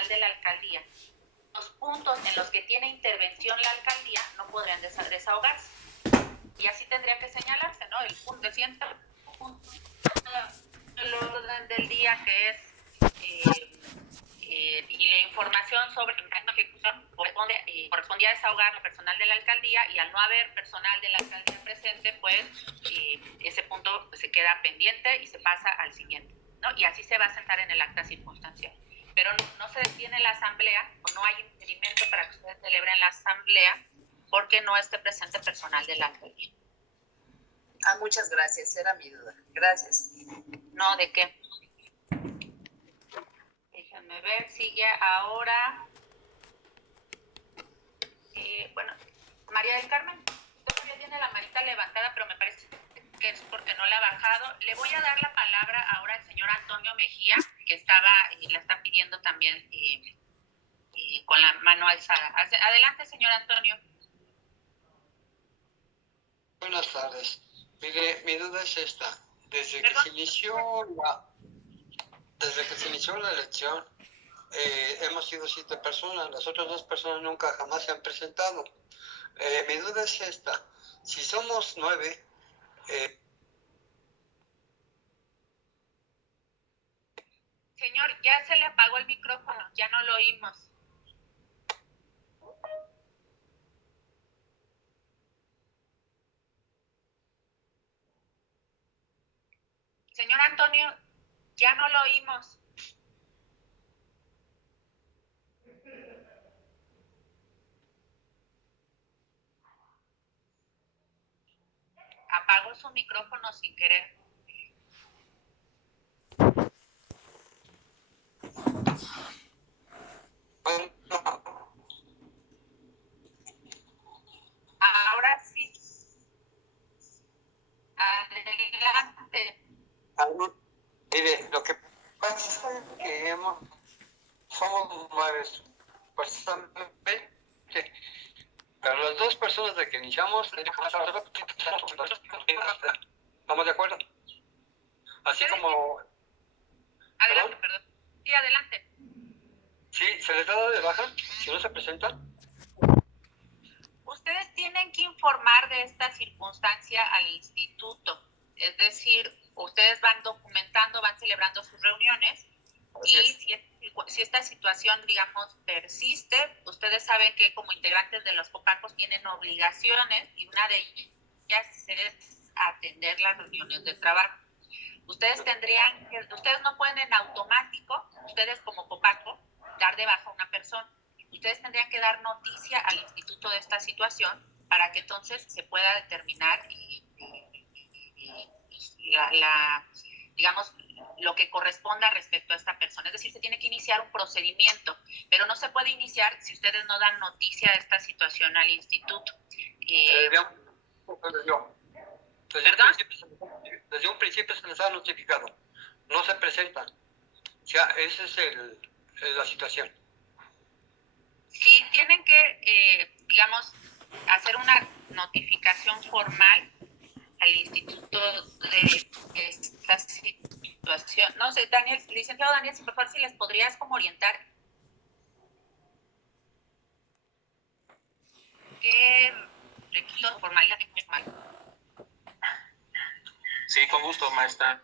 de la alcaldía, los puntos en los que tiene intervención la alcaldía no podrían desahogarse. Y así tendría que señalarse, ¿no? El punto, el siguiente punto del orden del día, que es y la información sobre la ejecución correspondía a desahogar al personal de la alcaldía, y al no haber personal de la alcaldía presente, pues ese punto se queda pendiente y se pasa al siguiente, ¿no? Y así se va a sentar en el acta circunstancial. Pero no se detiene la asamblea, o no hay impedimento para que ustedes celebren la asamblea porque no esté presente personal de la alcaldía. Muchas gracias, era mi duda. Gracias. No, ¿de qué? Déjenme ver, sigue ahora. Bueno, María del Carmen todavía tiene la manita levantada, pero me parece que es porque no la ha bajado. Le voy a dar la palabra ahora al señor Antonio Mejía, que la está pidiendo también con la mano alzada. Adelante, señor Antonio. Buenas tardes. Mire, mi duda es esta. Desde que se inició la elección, hemos sido 7 personas. Las otras 2 personas nunca jamás se han presentado. Mi duda es esta. Si somos 9, Señor, ya se le apagó el micrófono, ya no lo oímos. Señor Antonio, ya no lo oímos. Apagó su micrófono sin querer. Ahora sí. Adelante. Mire, lo que pasa es que somos 9 supuestamente, pero las 2 personas de que iniciamos, ¿estamos de acuerdo? Así como... Adelante, perdón. Sí, adelante. Sí, ¿se les da de baja si no se presentan? Ustedes tienen que informar de esta circunstancia al instituto. Es decir, ustedes van documentando, van celebrando sus reuniones, y si esta situación, digamos, persiste, ustedes saben que como integrantes de los Copacos tienen obligaciones, y una de ellas es atender las reuniones de trabajo. Ustedes no pueden en automático, ustedes como Copaco, dar de baja a una persona. Ustedes tendrían que dar noticia al instituto de esta situación para que entonces se pueda determinar digamos, lo que corresponda respecto a esta persona. Es decir, se tiene que iniciar un procedimiento, pero no se puede iniciar si ustedes no dan noticia de esta situación al instituto. Desde un principio se les ha notificado, no se presentan. O sea, esa es la situación. Sí, tienen que, digamos, hacer una notificación formal al instituto de esta situación. No sé, Daniel, licenciado Daniel, si por favor, si les podrías como orientar qué requisitos formales. Sí, con gusto, maestra.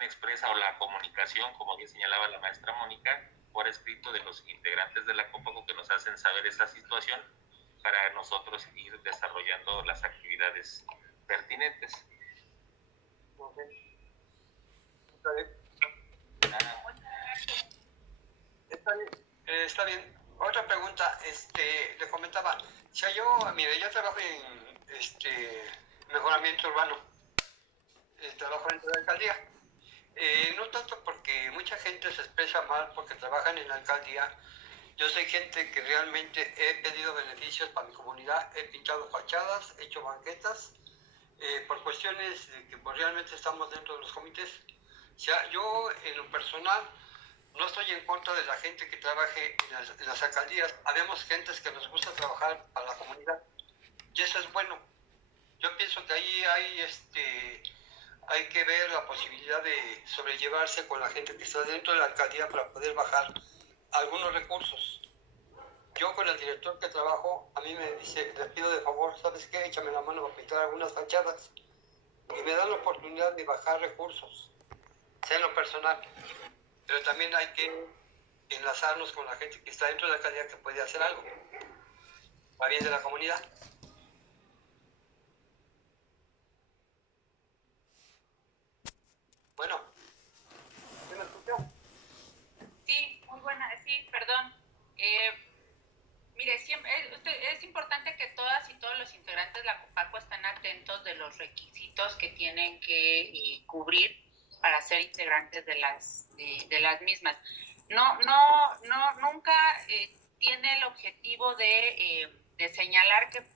Expresa o la comunicación, como bien señalaba la maestra Mónica, por escrito de los integrantes de la COPACO que nos hacen saber esa situación para nosotros ir desarrollando las actividades pertinentes. Está bien. Otra pregunta, le comentaba, mire, yo trabajo en mejoramiento urbano, trabajo dentro de la alcaldía. No tanto porque mucha gente se expresa mal porque trabajan en la alcaldía. Yo soy gente que realmente he pedido beneficios para mi comunidad, he pintado fachadas, he hecho banquetas, por cuestiones de que pues, realmente estamos dentro de los comités. O sea, yo en lo personal no estoy en contra de la gente que trabaje en las alcaldías. Habemos gentes que nos gusta trabajar para la comunidad y eso es bueno. Yo pienso que ahí hay que ver la posibilidad de sobrellevarse con la gente que está dentro de la alcaldía para poder bajar algunos recursos. Yo con el director que trabajo, a mí me dice, les pido de favor, ¿sabes qué? Échame la mano para pintar algunas fachadas. Y me dan la oportunidad de bajar recursos, sea en lo personal. Pero también hay que enlazarnos con la gente que está dentro de la alcaldía que puede hacer algo para bien de la comunidad. Bueno, ¿sí me escuchó? Sí, muy buena, sí, perdón. Mire, es importante que todas y todos los integrantes de la COPACO estén atentos de los requisitos que tienen que cubrir para ser integrantes de las mismas. Nunca tiene el objetivo de señalar que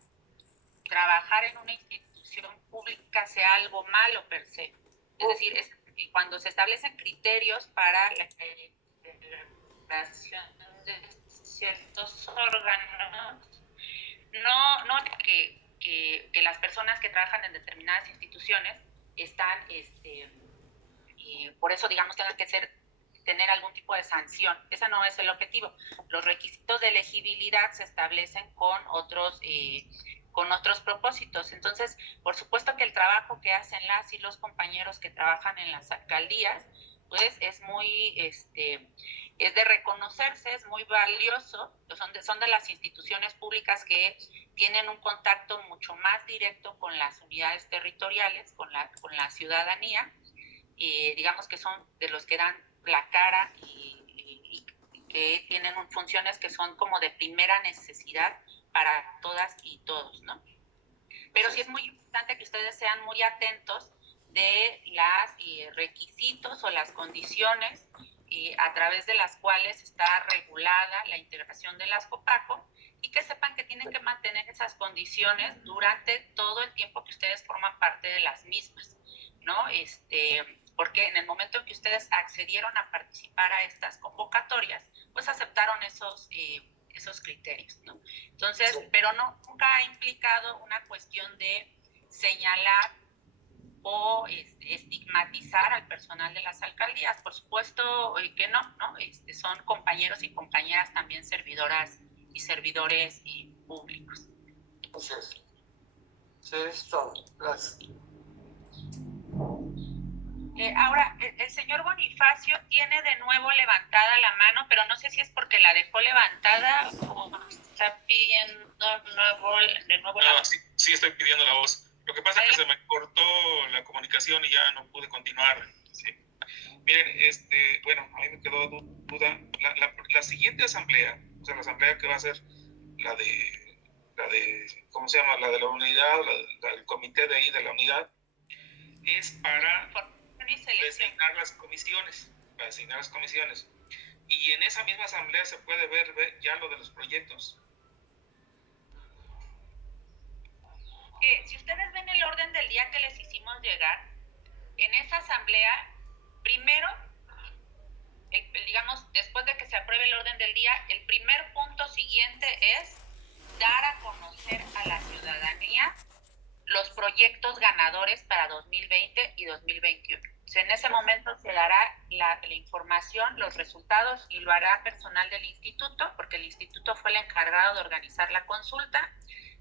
trabajar en una institución pública sea algo malo per se. Es decir, cuando se establecen criterios para la creación de ciertos órganos, no que las personas que trabajan en determinadas instituciones están, por eso digamos tengan que tener algún tipo de sanción. Ese no es el objetivo. Los requisitos de elegibilidad se establecen con otros propósitos. Entonces, por supuesto que el trabajo que hacen las y los compañeros que trabajan en las alcaldías, pues es muy, es de reconocerse, es muy valioso, son de las instituciones públicas que tienen un contacto mucho más directo con las unidades territoriales, con la ciudadanía, digamos que son de los que dan la cara y que tienen funciones que son como de primera necesidad para todas y todos, ¿no? Pero sí es muy importante que ustedes sean muy atentos de los requisitos o las condiciones a través de las cuales está regulada la integración de las COPACO, y que sepan que tienen que mantener esas condiciones durante todo el tiempo que ustedes forman parte de las mismas, ¿no? Porque en el momento en que ustedes accedieron a participar a estas convocatorias, pues aceptaron esos criterios, ¿no? Entonces, sí. Pero nunca ha implicado una cuestión de señalar o estigmatizar al personal de las alcaldías. Por supuesto que no, ¿no? Son compañeros y compañeras también servidoras y servidores públicos. Así es. Sí, es todo. Gracias. Ahora, el señor Bonifacio tiene de nuevo levantada la mano, pero no sé si es porque la dejó levantada o está pidiendo de nuevo la voz. Sí, estoy pidiendo la voz. Lo que pasa es que se me cortó la comunicación y ya no pude continuar. ¿Sí? Miren, bueno, a mí me quedó duda. La siguiente asamblea, o sea, la asamblea que va a ser la de ¿cómo se llama? La de la unidad, el comité de ahí de la unidad, es para designar las comisiones, y en esa misma asamblea se puede ver ya lo de los proyectos. Si ustedes ven el orden del día que les hicimos llegar, en esa asamblea, primero, digamos, después de que se apruebe el orden del día, el primer punto siguiente es dar a conocer a la ciudadanía los proyectos ganadores para 2020 y 2021. O sea, en ese momento se dará la información, los resultados, y lo hará personal del instituto, porque el instituto fue el encargado de organizar la consulta.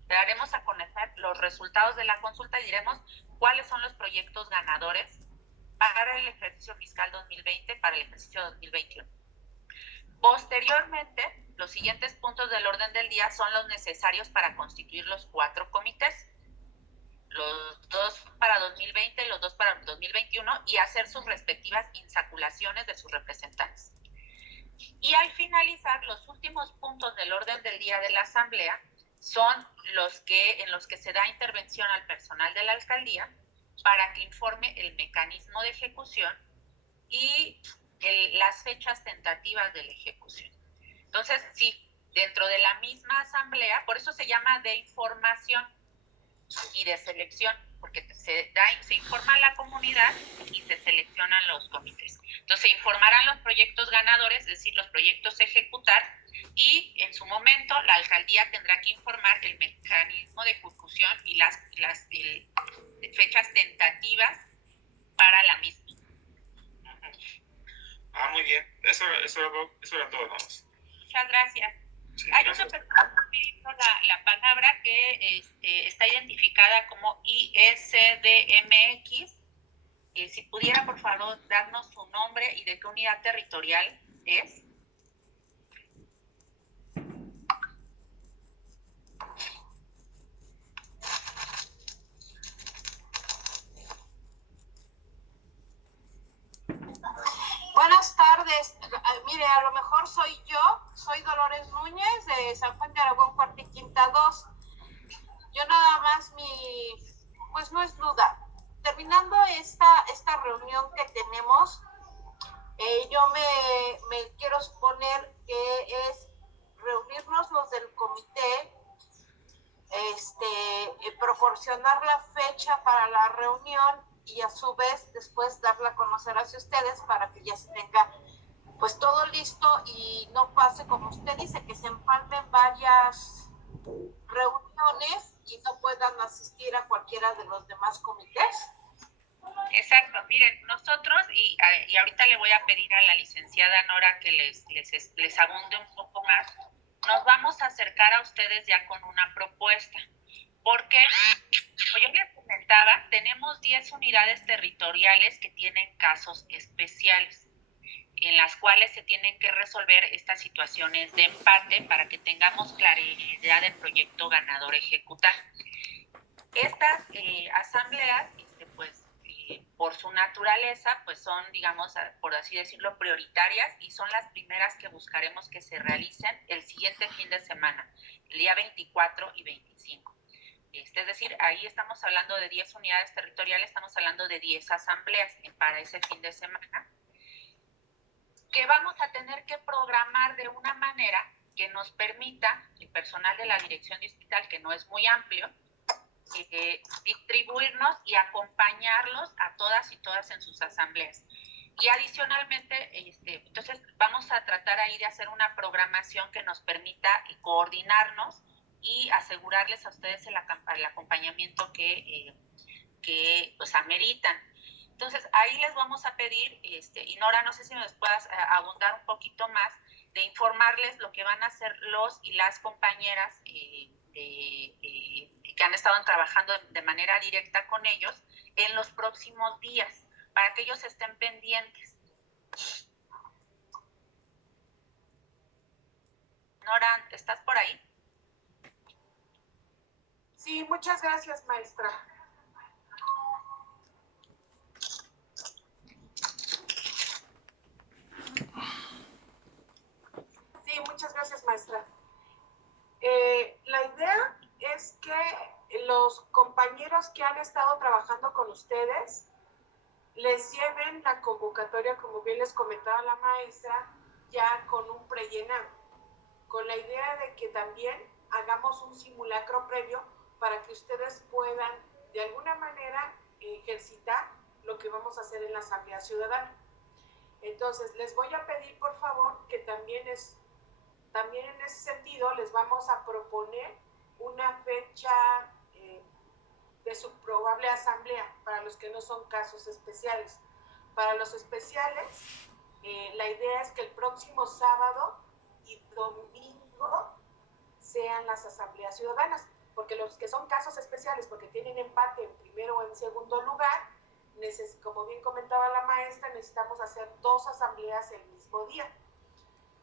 Daremos a conocer los resultados de la consulta y diremos cuáles son los proyectos ganadores para el ejercicio fiscal 2020, para el ejercicio 2021. Posteriormente, los siguientes puntos del orden del día son los necesarios para constituir los 4 comités, los 2 para 2020, los 2 para 2021, y hacer sus respectivas insaculaciones de sus representantes. Y al finalizar, los últimos puntos del orden del día de la asamblea son en los que se da intervención al personal de la alcaldía para que informe el mecanismo de ejecución y las fechas tentativas de la ejecución. Entonces, sí, dentro de la misma asamblea, por eso se llama de información y de selección, porque se informa a la comunidad y se seleccionan los comités. Entonces, se informarán los proyectos ganadores, es decir, los proyectos a ejecutar, y en su momento la alcaldía tendrá que informar el mecanismo de ejecución y las fechas tentativas para la misma. Muy bien, eso era todo, ¿no? Muchas gracias. Sí, hay otra persona pidiendo la palabra que está identificada como ISDMX. Si pudiera, por favor, darnos su nombre y de qué unidad territorial es. Buenas tardes. Mire, a lo mejor soy Dolores Núñez de San Juan de Aragón, Cuarta y Quinta 2. Yo nada más pues no es duda. Terminando esta reunión que tenemos, yo me quiero suponer que es reunirnos los del comité, proporcionar la fecha para la reunión y a su vez después darla a conocer hacia ustedes para que ya se tenga pues todo listo y no pase como usted dice, que se empalmen varias reuniones y no puedan asistir a cualquiera de los demás comités. Exacto, miren, nosotros, y ahorita le voy a pedir a la licenciada Nora que les abunde un poco más, nos vamos a acercar a ustedes ya con una propuesta, porque, como yo les comentaba, tenemos 10 unidades territoriales que tienen casos especiales. en las cuales se tienen que resolver estas situaciones de empate para que tengamos claridad del proyecto ganador ejecutar. Estas asambleas, pues por su naturaleza, pues son, digamos, por así decirlo, prioritarias y son las primeras que buscaremos que se realicen el siguiente fin de semana, el día 24 y 25. Es decir, ahí estamos hablando de 10 unidades territoriales, estamos hablando de 10 asambleas para ese fin de semana, que vamos a tener que programar de una manera que nos permita, el personal de la dirección distrital, que no es muy amplio, distribuirnos y acompañarlos a todas y todas en sus asambleas. Y adicionalmente, entonces vamos a tratar ahí de hacer una programación que nos permita coordinarnos y asegurarles a ustedes el acompañamiento que pues ameritan. Entonces, ahí les vamos a pedir, y Nora, no sé si nos puedas abundar un poquito más, de informarles lo que van a hacer los y las compañeras que han estado trabajando de manera directa con ellos en los próximos días, para que ellos estén pendientes. Nora, ¿estás por ahí? Sí, muchas gracias, maestra. Sí, muchas gracias, maestra. La idea es que los compañeros que han estado trabajando con ustedes les lleven la convocatoria, como bien les comentaba la maestra, ya con un prellenado, con la idea de que también hagamos un simulacro previo para que ustedes puedan de alguna manera ejercitar lo que vamos a hacer en la Asamblea Ciudadana. Entonces, les voy a pedir, por favor, que también en ese sentido les vamos a proponer una fecha de su probable asamblea para los que no son casos especiales. Para los especiales, la idea es que el próximo sábado y domingo sean las asambleas ciudadanas, porque los que son casos especiales, porque tienen empate en primero o en segundo lugar, como bien comentaba la maestra, necesitamos hacer 2 asambleas el mismo día.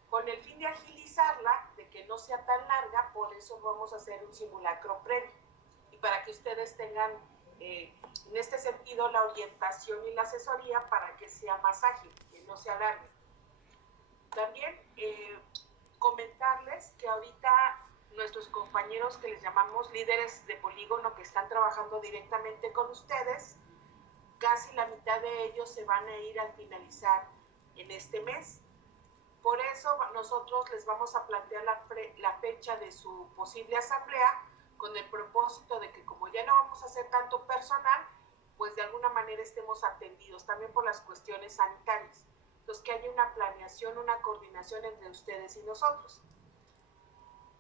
Con el fin de agilizarla, de que no sea tan larga, por eso vamos a hacer un simulacro previo. Y para que ustedes tengan, en este sentido, la orientación y la asesoría para que sea más ágil, que no se alargue. También comentarles que ahorita nuestros compañeros que les llamamos líderes de polígono que están trabajando directamente con ustedes, casi la mitad de ellos se van a ir al finalizar en este mes. Por eso nosotros les vamos a plantear la fecha de su posible asamblea con el propósito de que como ya no vamos a hacer tanto personal, pues de alguna manera estemos atendidos también por las cuestiones sanitarias. Entonces que haya una planeación, una coordinación entre ustedes y nosotros.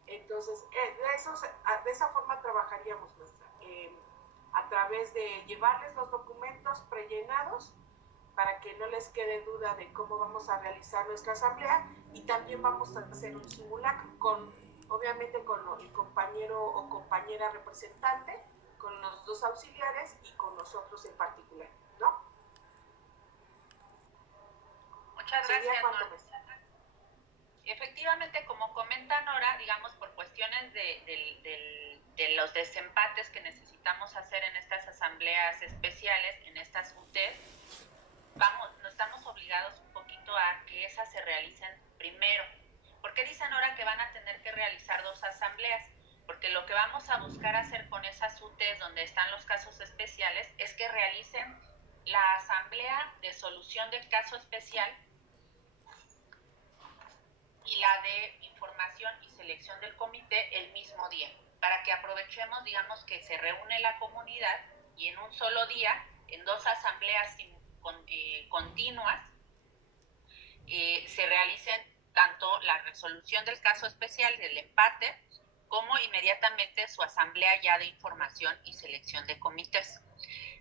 Entonces, de esa forma trabajaríamos, maestra, a través de llevarles los documentos prellenados para que no les quede duda de cómo vamos a realizar nuestra asamblea, y también vamos a hacer un simulacro obviamente con el compañero o compañera representante, con los 2 auxiliares y con nosotros en particular, ¿no? Muchas gracias, Nora. Efectivamente, como comenta Nora, digamos, por cuestiones de los desempates que necesitamos hacer en estas asambleas especiales, en estas UTES, no estamos obligados un poquito a que esas se realicen primero. ¿Por qué dice Nora que van a tener que realizar 2 asambleas? Porque lo que vamos a buscar hacer con esas UTES donde están los casos especiales es que realicen la asamblea de solución del caso especial y la de información y selección del comité el mismo día, para que aprovechemos, digamos, que se reúne la comunidad y en un solo día, en 2 asambleas continuas, se realicen tanto la resolución del caso especial del empate como inmediatamente su asamblea ya de información y selección de comités.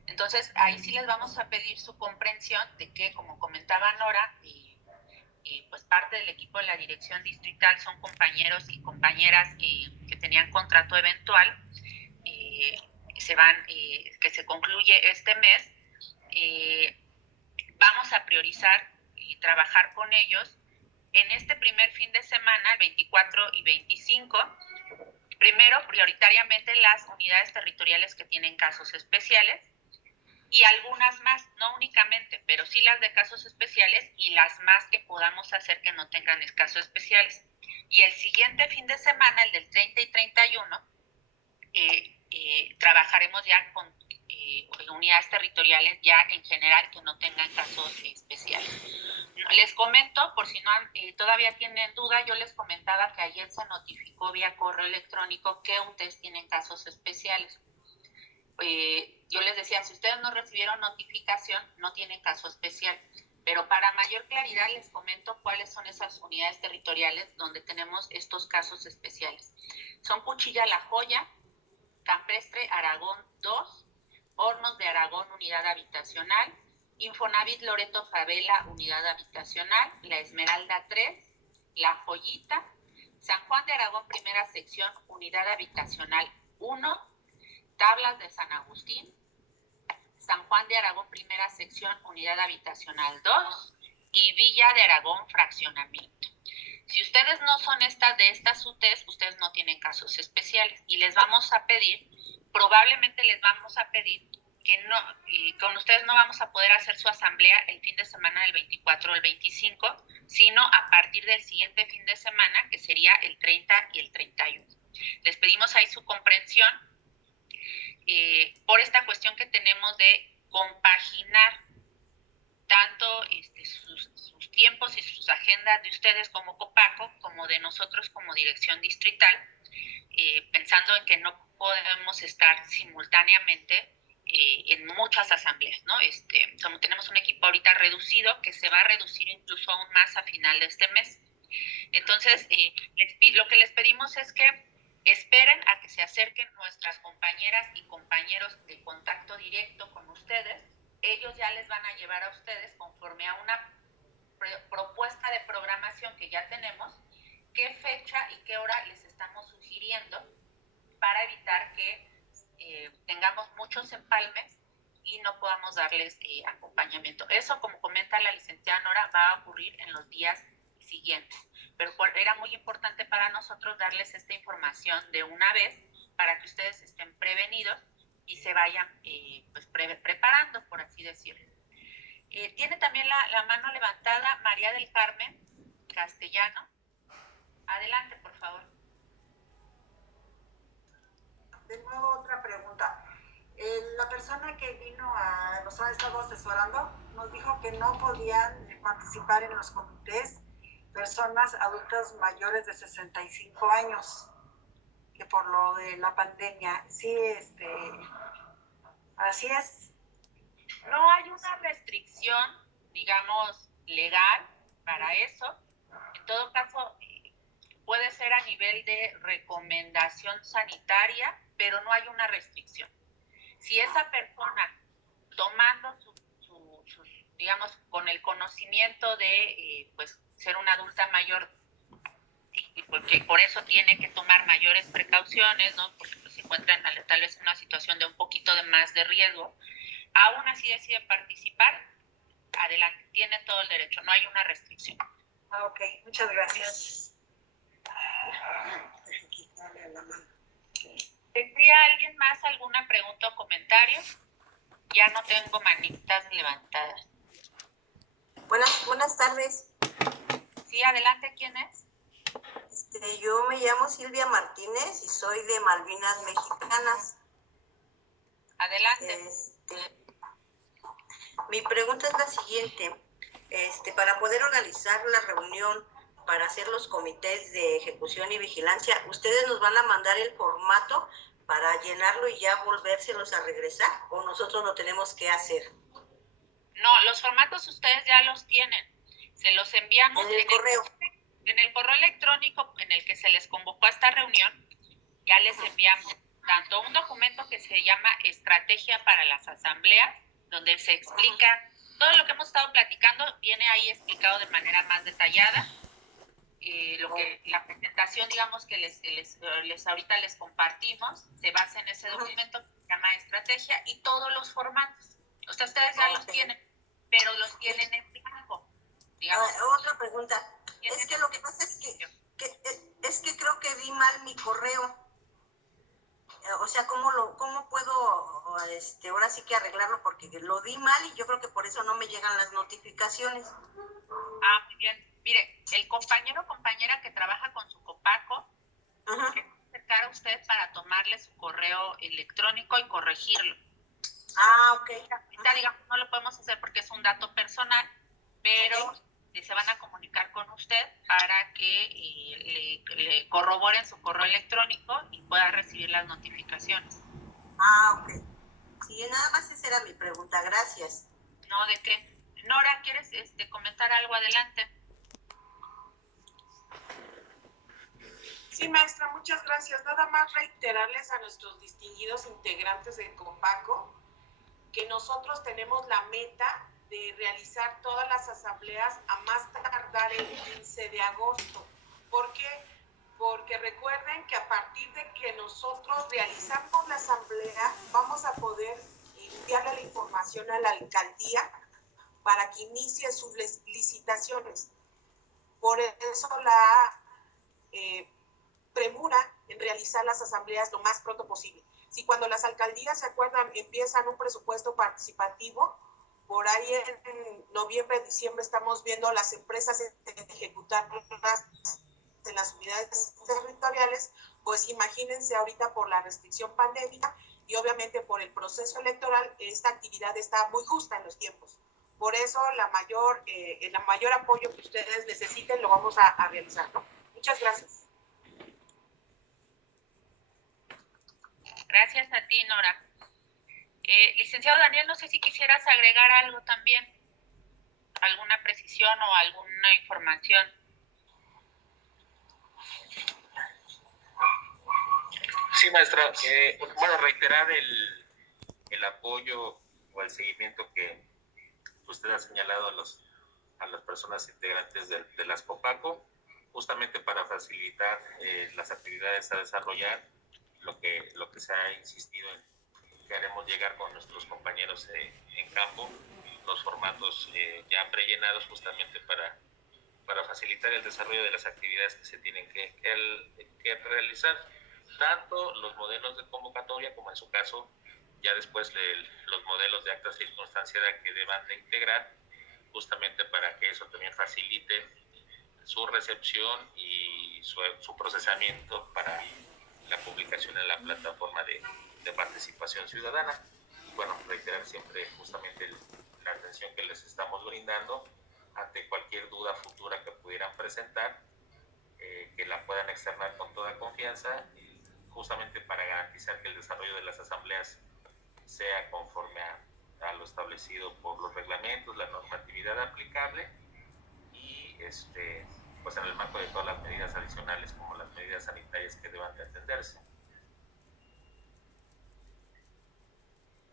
Entonces, ahí sí les vamos a pedir su comprensión de que, como comentaba Nora, pues parte del equipo de la dirección distrital son compañeros y compañeras que tenían contrato eventual, que se concluye este mes. Vamos a priorizar trabajar con ellos en este primer fin de semana, el 24 y 25. Primero, prioritariamente las unidades territoriales que tienen casos especiales y algunas más, no únicamente, pero sí las de casos especiales y las más que podamos hacer que no tengan casos especiales. Y el siguiente fin de semana, el del 30 y 31, trabajaremos ya con unidades territoriales ya en general que no tengan casos especiales. Les comento, por si no todavía tienen duda, yo les comentaba que ayer se notificó vía correo electrónico que ustedes tienen casos especiales. Yo les decía, si ustedes no recibieron notificación, no tienen caso especial. Pero para mayor claridad les comento cuáles son esas unidades territoriales donde tenemos estos casos especiales. Son Cuchilla La Joya, Campestre Aragón 2, Hornos de Aragón Unidad Habitacional, Infonavit Loreto Favela Unidad Habitacional, La Esmeralda 3, La Joyita, San Juan de Aragón Primera Sección Unidad Habitacional 1, Tablas de San Agustín, San Juan de Aragón Primera Sección Unidad Habitacional 2 y Villa de Aragón Fraccionamiento. Si ustedes no son de estas UTEs, ustedes no tienen casos especiales y les vamos a pedir, probablemente les vamos a pedir que no, con ustedes no vamos a poder hacer su asamblea el fin de semana del 24 o el 25, sino a partir del siguiente fin de semana, que sería el 30 y el 31. Les pedimos ahí su comprensión por esta cuestión que tenemos de compaginar tanto sus tiempos y sus agendas de ustedes como Copaco, como de nosotros como dirección distrital, pensando en que no podemos estar simultáneamente en muchas asambleas, ¿no? Como tenemos un equipo ahorita reducido, que se va a reducir incluso aún más a final de este mes. Entonces, lo que les pedimos es que esperen a que se acerquen nuestras compañeras y compañeros de contacto directo con ustedes. Ellos ya les van a llevar a ustedes, conforme a una propuesta de programación que ya tenemos, qué fecha y qué hora les estamos sugiriendo para evitar que tengamos muchos empalmes y no podamos darles acompañamiento. Eso, como comenta la licenciada Nora, va a ocurrir en los días siguientes. Pero era muy importante para nosotros darles esta información de una vez para que ustedes estén prevenidos y se vayan preparando, por así decirlo. Tiene también la mano levantada María del Carmen Castellano. Adelante, por favor. De nuevo, otra pregunta. La persona que nos ha estado asesorando nos dijo que no podían participar en los comités personas adultas mayores de 65 años, que por lo de la pandemia. Sí, así es. No hay una restricción, digamos, legal para eso. En todo caso, puede ser a nivel de recomendación sanitaria, pero no hay una restricción. Si esa persona, tomando digamos, con el conocimiento de ser una adulta mayor, y porque por eso tiene que tomar mayores precauciones, ¿no? Porque se encuentran tal vez en una situación de un poquito más de riesgo, aún así decide participar, adelante, tiene todo el derecho, no hay una restricción. Ok, muchas gracias. ¿Tendría alguien más alguna pregunta o comentario? Ya no tengo manitas levantadas. Buenas tardes. Sí, adelante, ¿quién es? Yo me llamo Silvia Martínez y soy de Malvinas Mexicanas. Adelante. Mi pregunta es la siguiente. Para poder organizar la reunión para hacer los comités de ejecución y vigilancia, ¿ustedes nos van a mandar el formato para llenarlo y ya volvérselos a regresar? ¿O nosotros lo tenemos que hacer? No, los formatos ustedes ya los tienen. Se los enviamos en el correo. En el correo electrónico en el que se les convocó a esta reunión, ya les enviamos tanto un documento que se llama Estrategia para las Asambleas, donde se explica todo lo que hemos estado platicando, viene ahí explicado de manera más detallada. La presentación, digamos, que les ahorita les compartimos, se basa en ese documento que se llama Estrategia y todos los formatos. O sea, ustedes ya los tienen, pero los tienen en blanco. pregunta. Es que lo que pasa es que creo que vi mal mi correo. O sea, ¿cómo puedo ahora sí que arreglarlo? Porque lo di mal y yo creo que por eso no me llegan las notificaciones. Ah, muy bien. Mire, el compañero o compañera que trabaja con su Copaco, quiere acercar a usted para tomarle su correo electrónico y corregirlo. Ah, ok. Ahorita, digamos, no lo podemos hacer porque es un dato personal, pero se van a comunicar con usted para que le corroboren su correo electrónico y pueda recibir las notificaciones. Ah, ok. Sí, nada más esa era mi pregunta. Gracias. No, ¿de qué? Nora, ¿quieres comentar algo? Adelante. Sí, maestra, muchas gracias. Nada más reiterarles a nuestros distinguidos integrantes del Copaco que nosotros tenemos la meta de realizar todas las asambleas a más tardar el 15 de agosto. ¿Por qué? Porque recuerden que a partir de que nosotros realizamos la asamblea, vamos a poder enviarle la información a la alcaldía para que inicie sus licitaciones. Por eso la premura en realizar las asambleas lo más pronto posible. Si cuando las alcaldías se acuerdan, empiezan un presupuesto participativo, por ahí en noviembre, diciembre estamos viendo las empresas ejecutar en las unidades territoriales, pues imagínense ahorita por la restricción pandémica y obviamente por el proceso electoral, esta actividad está muy justa en los tiempos. Por eso el mayor apoyo que ustedes necesiten lo vamos a realizar, ¿no? Muchas gracias. Gracias a ti, Nora. Licenciado Daniel, no sé si quisieras agregar algo también, alguna precisión o alguna información. Sí, maestra. Bueno, reiterar el apoyo o el seguimiento que usted ha señalado a las personas integrantes de las Copaco, justamente para facilitar las actividades a desarrollar, lo que se ha insistido en que haremos llegar con nuestros compañeros en campo, los formatos ya prellenados justamente para facilitar el desarrollo de las actividades que se tienen que realizar, tanto los modelos de convocatoria como en su caso ya después los modelos de acta circunstanciada que deban de integrar, justamente para que eso también facilite su recepción y su procesamiento para la publicación en la plataforma de participación ciudadana. Y bueno, reiterar siempre justamente la atención que les estamos brindando ante cualquier duda futura que pudieran presentar, que la puedan externar con toda confianza, justamente para garantizar que el desarrollo de las asambleas sea conforme a lo establecido por los reglamentos, la normatividad aplicable y pues en el marco de todas las medidas adicionales como las medidas sanitarias que deban de atenderse.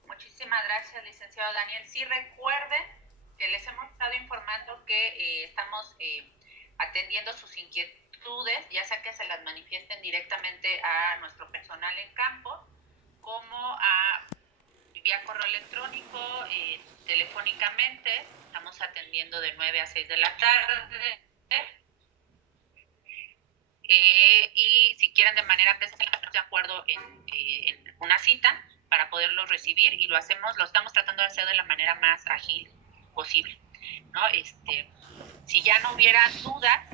Muchísimas gracias, licenciado Daniel. Sí, recuerden que les hemos estado informando que estamos atendiendo sus inquietudes, ya sea que se las manifiesten directamente a nuestro personal en campo, como vía correo electrónico, telefónicamente. Estamos atendiendo de 9 a 6 de la tarde. Y si quieren de manera presencial, de acuerdo en una cita para poderlos recibir, y lo estamos tratando de hacer de la manera más ágil posible, ¿no? Si ya no hubiera dudas,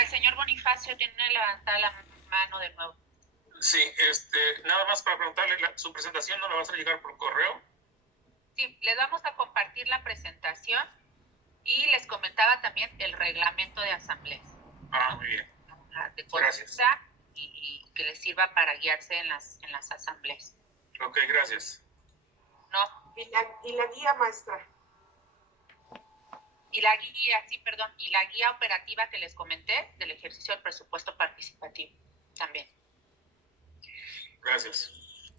el señor Bonifacio tiene levantada la mano de nuevo. Sí, nada más para preguntarle, ¿su presentación no la vas a llegar por correo? Sí, les vamos a compartir la presentación y les comentaba también el reglamento de asambleas. Muy bien. De consulta y que les sirva para guiarse en las asambleas. Ok, gracias. No. ¿Y la guía, maestra? Y la guía operativa que les comenté del ejercicio del presupuesto participativo también. Gracias.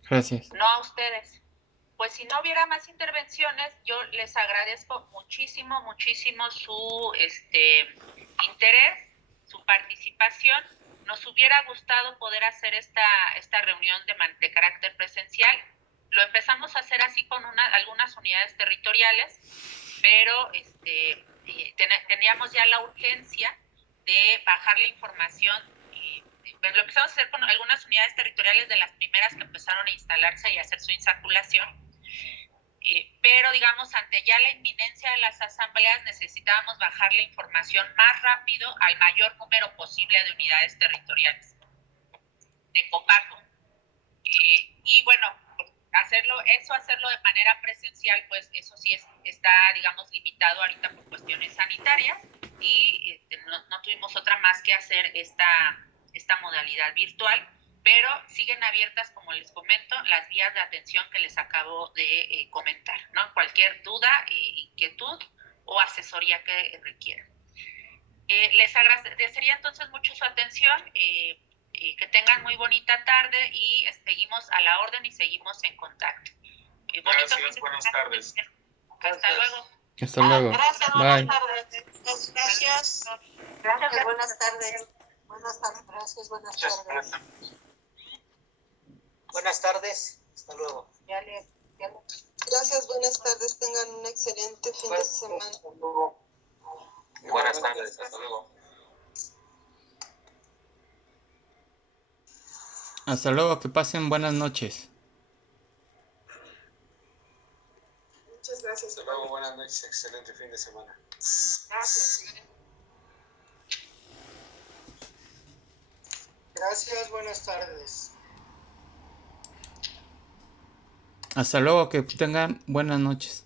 Gracias. No a ustedes. Pues si no hubiera más intervenciones, yo les agradezco muchísimo su interés, su participación. Nos hubiera gustado poder hacer esta reunión de carácter presencial. Lo empezamos a hacer así con algunas unidades territoriales, pero teníamos ya la urgencia de bajar la información. Lo empezamos a hacer con algunas unidades territoriales de las primeras que empezaron a instalarse y a hacer su insaculación. Pero, digamos, ante ya la inminencia de las asambleas, necesitábamos bajar la información más rápido al mayor número posible de unidades territoriales de Copaco. Y bueno, hacerlo de manera presencial, pues eso sí está, digamos, limitado ahorita por cuestiones sanitarias y no tuvimos otra más que hacer esta modalidad virtual, pero siguen abiertas, como les comento, las vías de atención que les acabo de comentar, ¿no? Cualquier duda, inquietud o asesoría que requieran. Les agradecería entonces mucho su atención, que tengan muy bonita tarde y seguimos a la orden y seguimos en contacto. Gracias, buenas tardes. Hasta luego. Hasta luego. Gracias, Bye. buenas tardes. Gracias. Gracias. Buenas tardes. Buenas tardes, gracias, buenas tardes. Buenas tardes, hasta luego. Gracias, buenas tardes, tengan un excelente fin de semana. Buenas tardes, hasta luego. Hasta luego, que pasen buenas noches. Muchas gracias. Hasta luego, buenas noches, excelente fin de semana. Gracias. Gracias, buenas tardes. Hasta luego, que tengan buenas noches.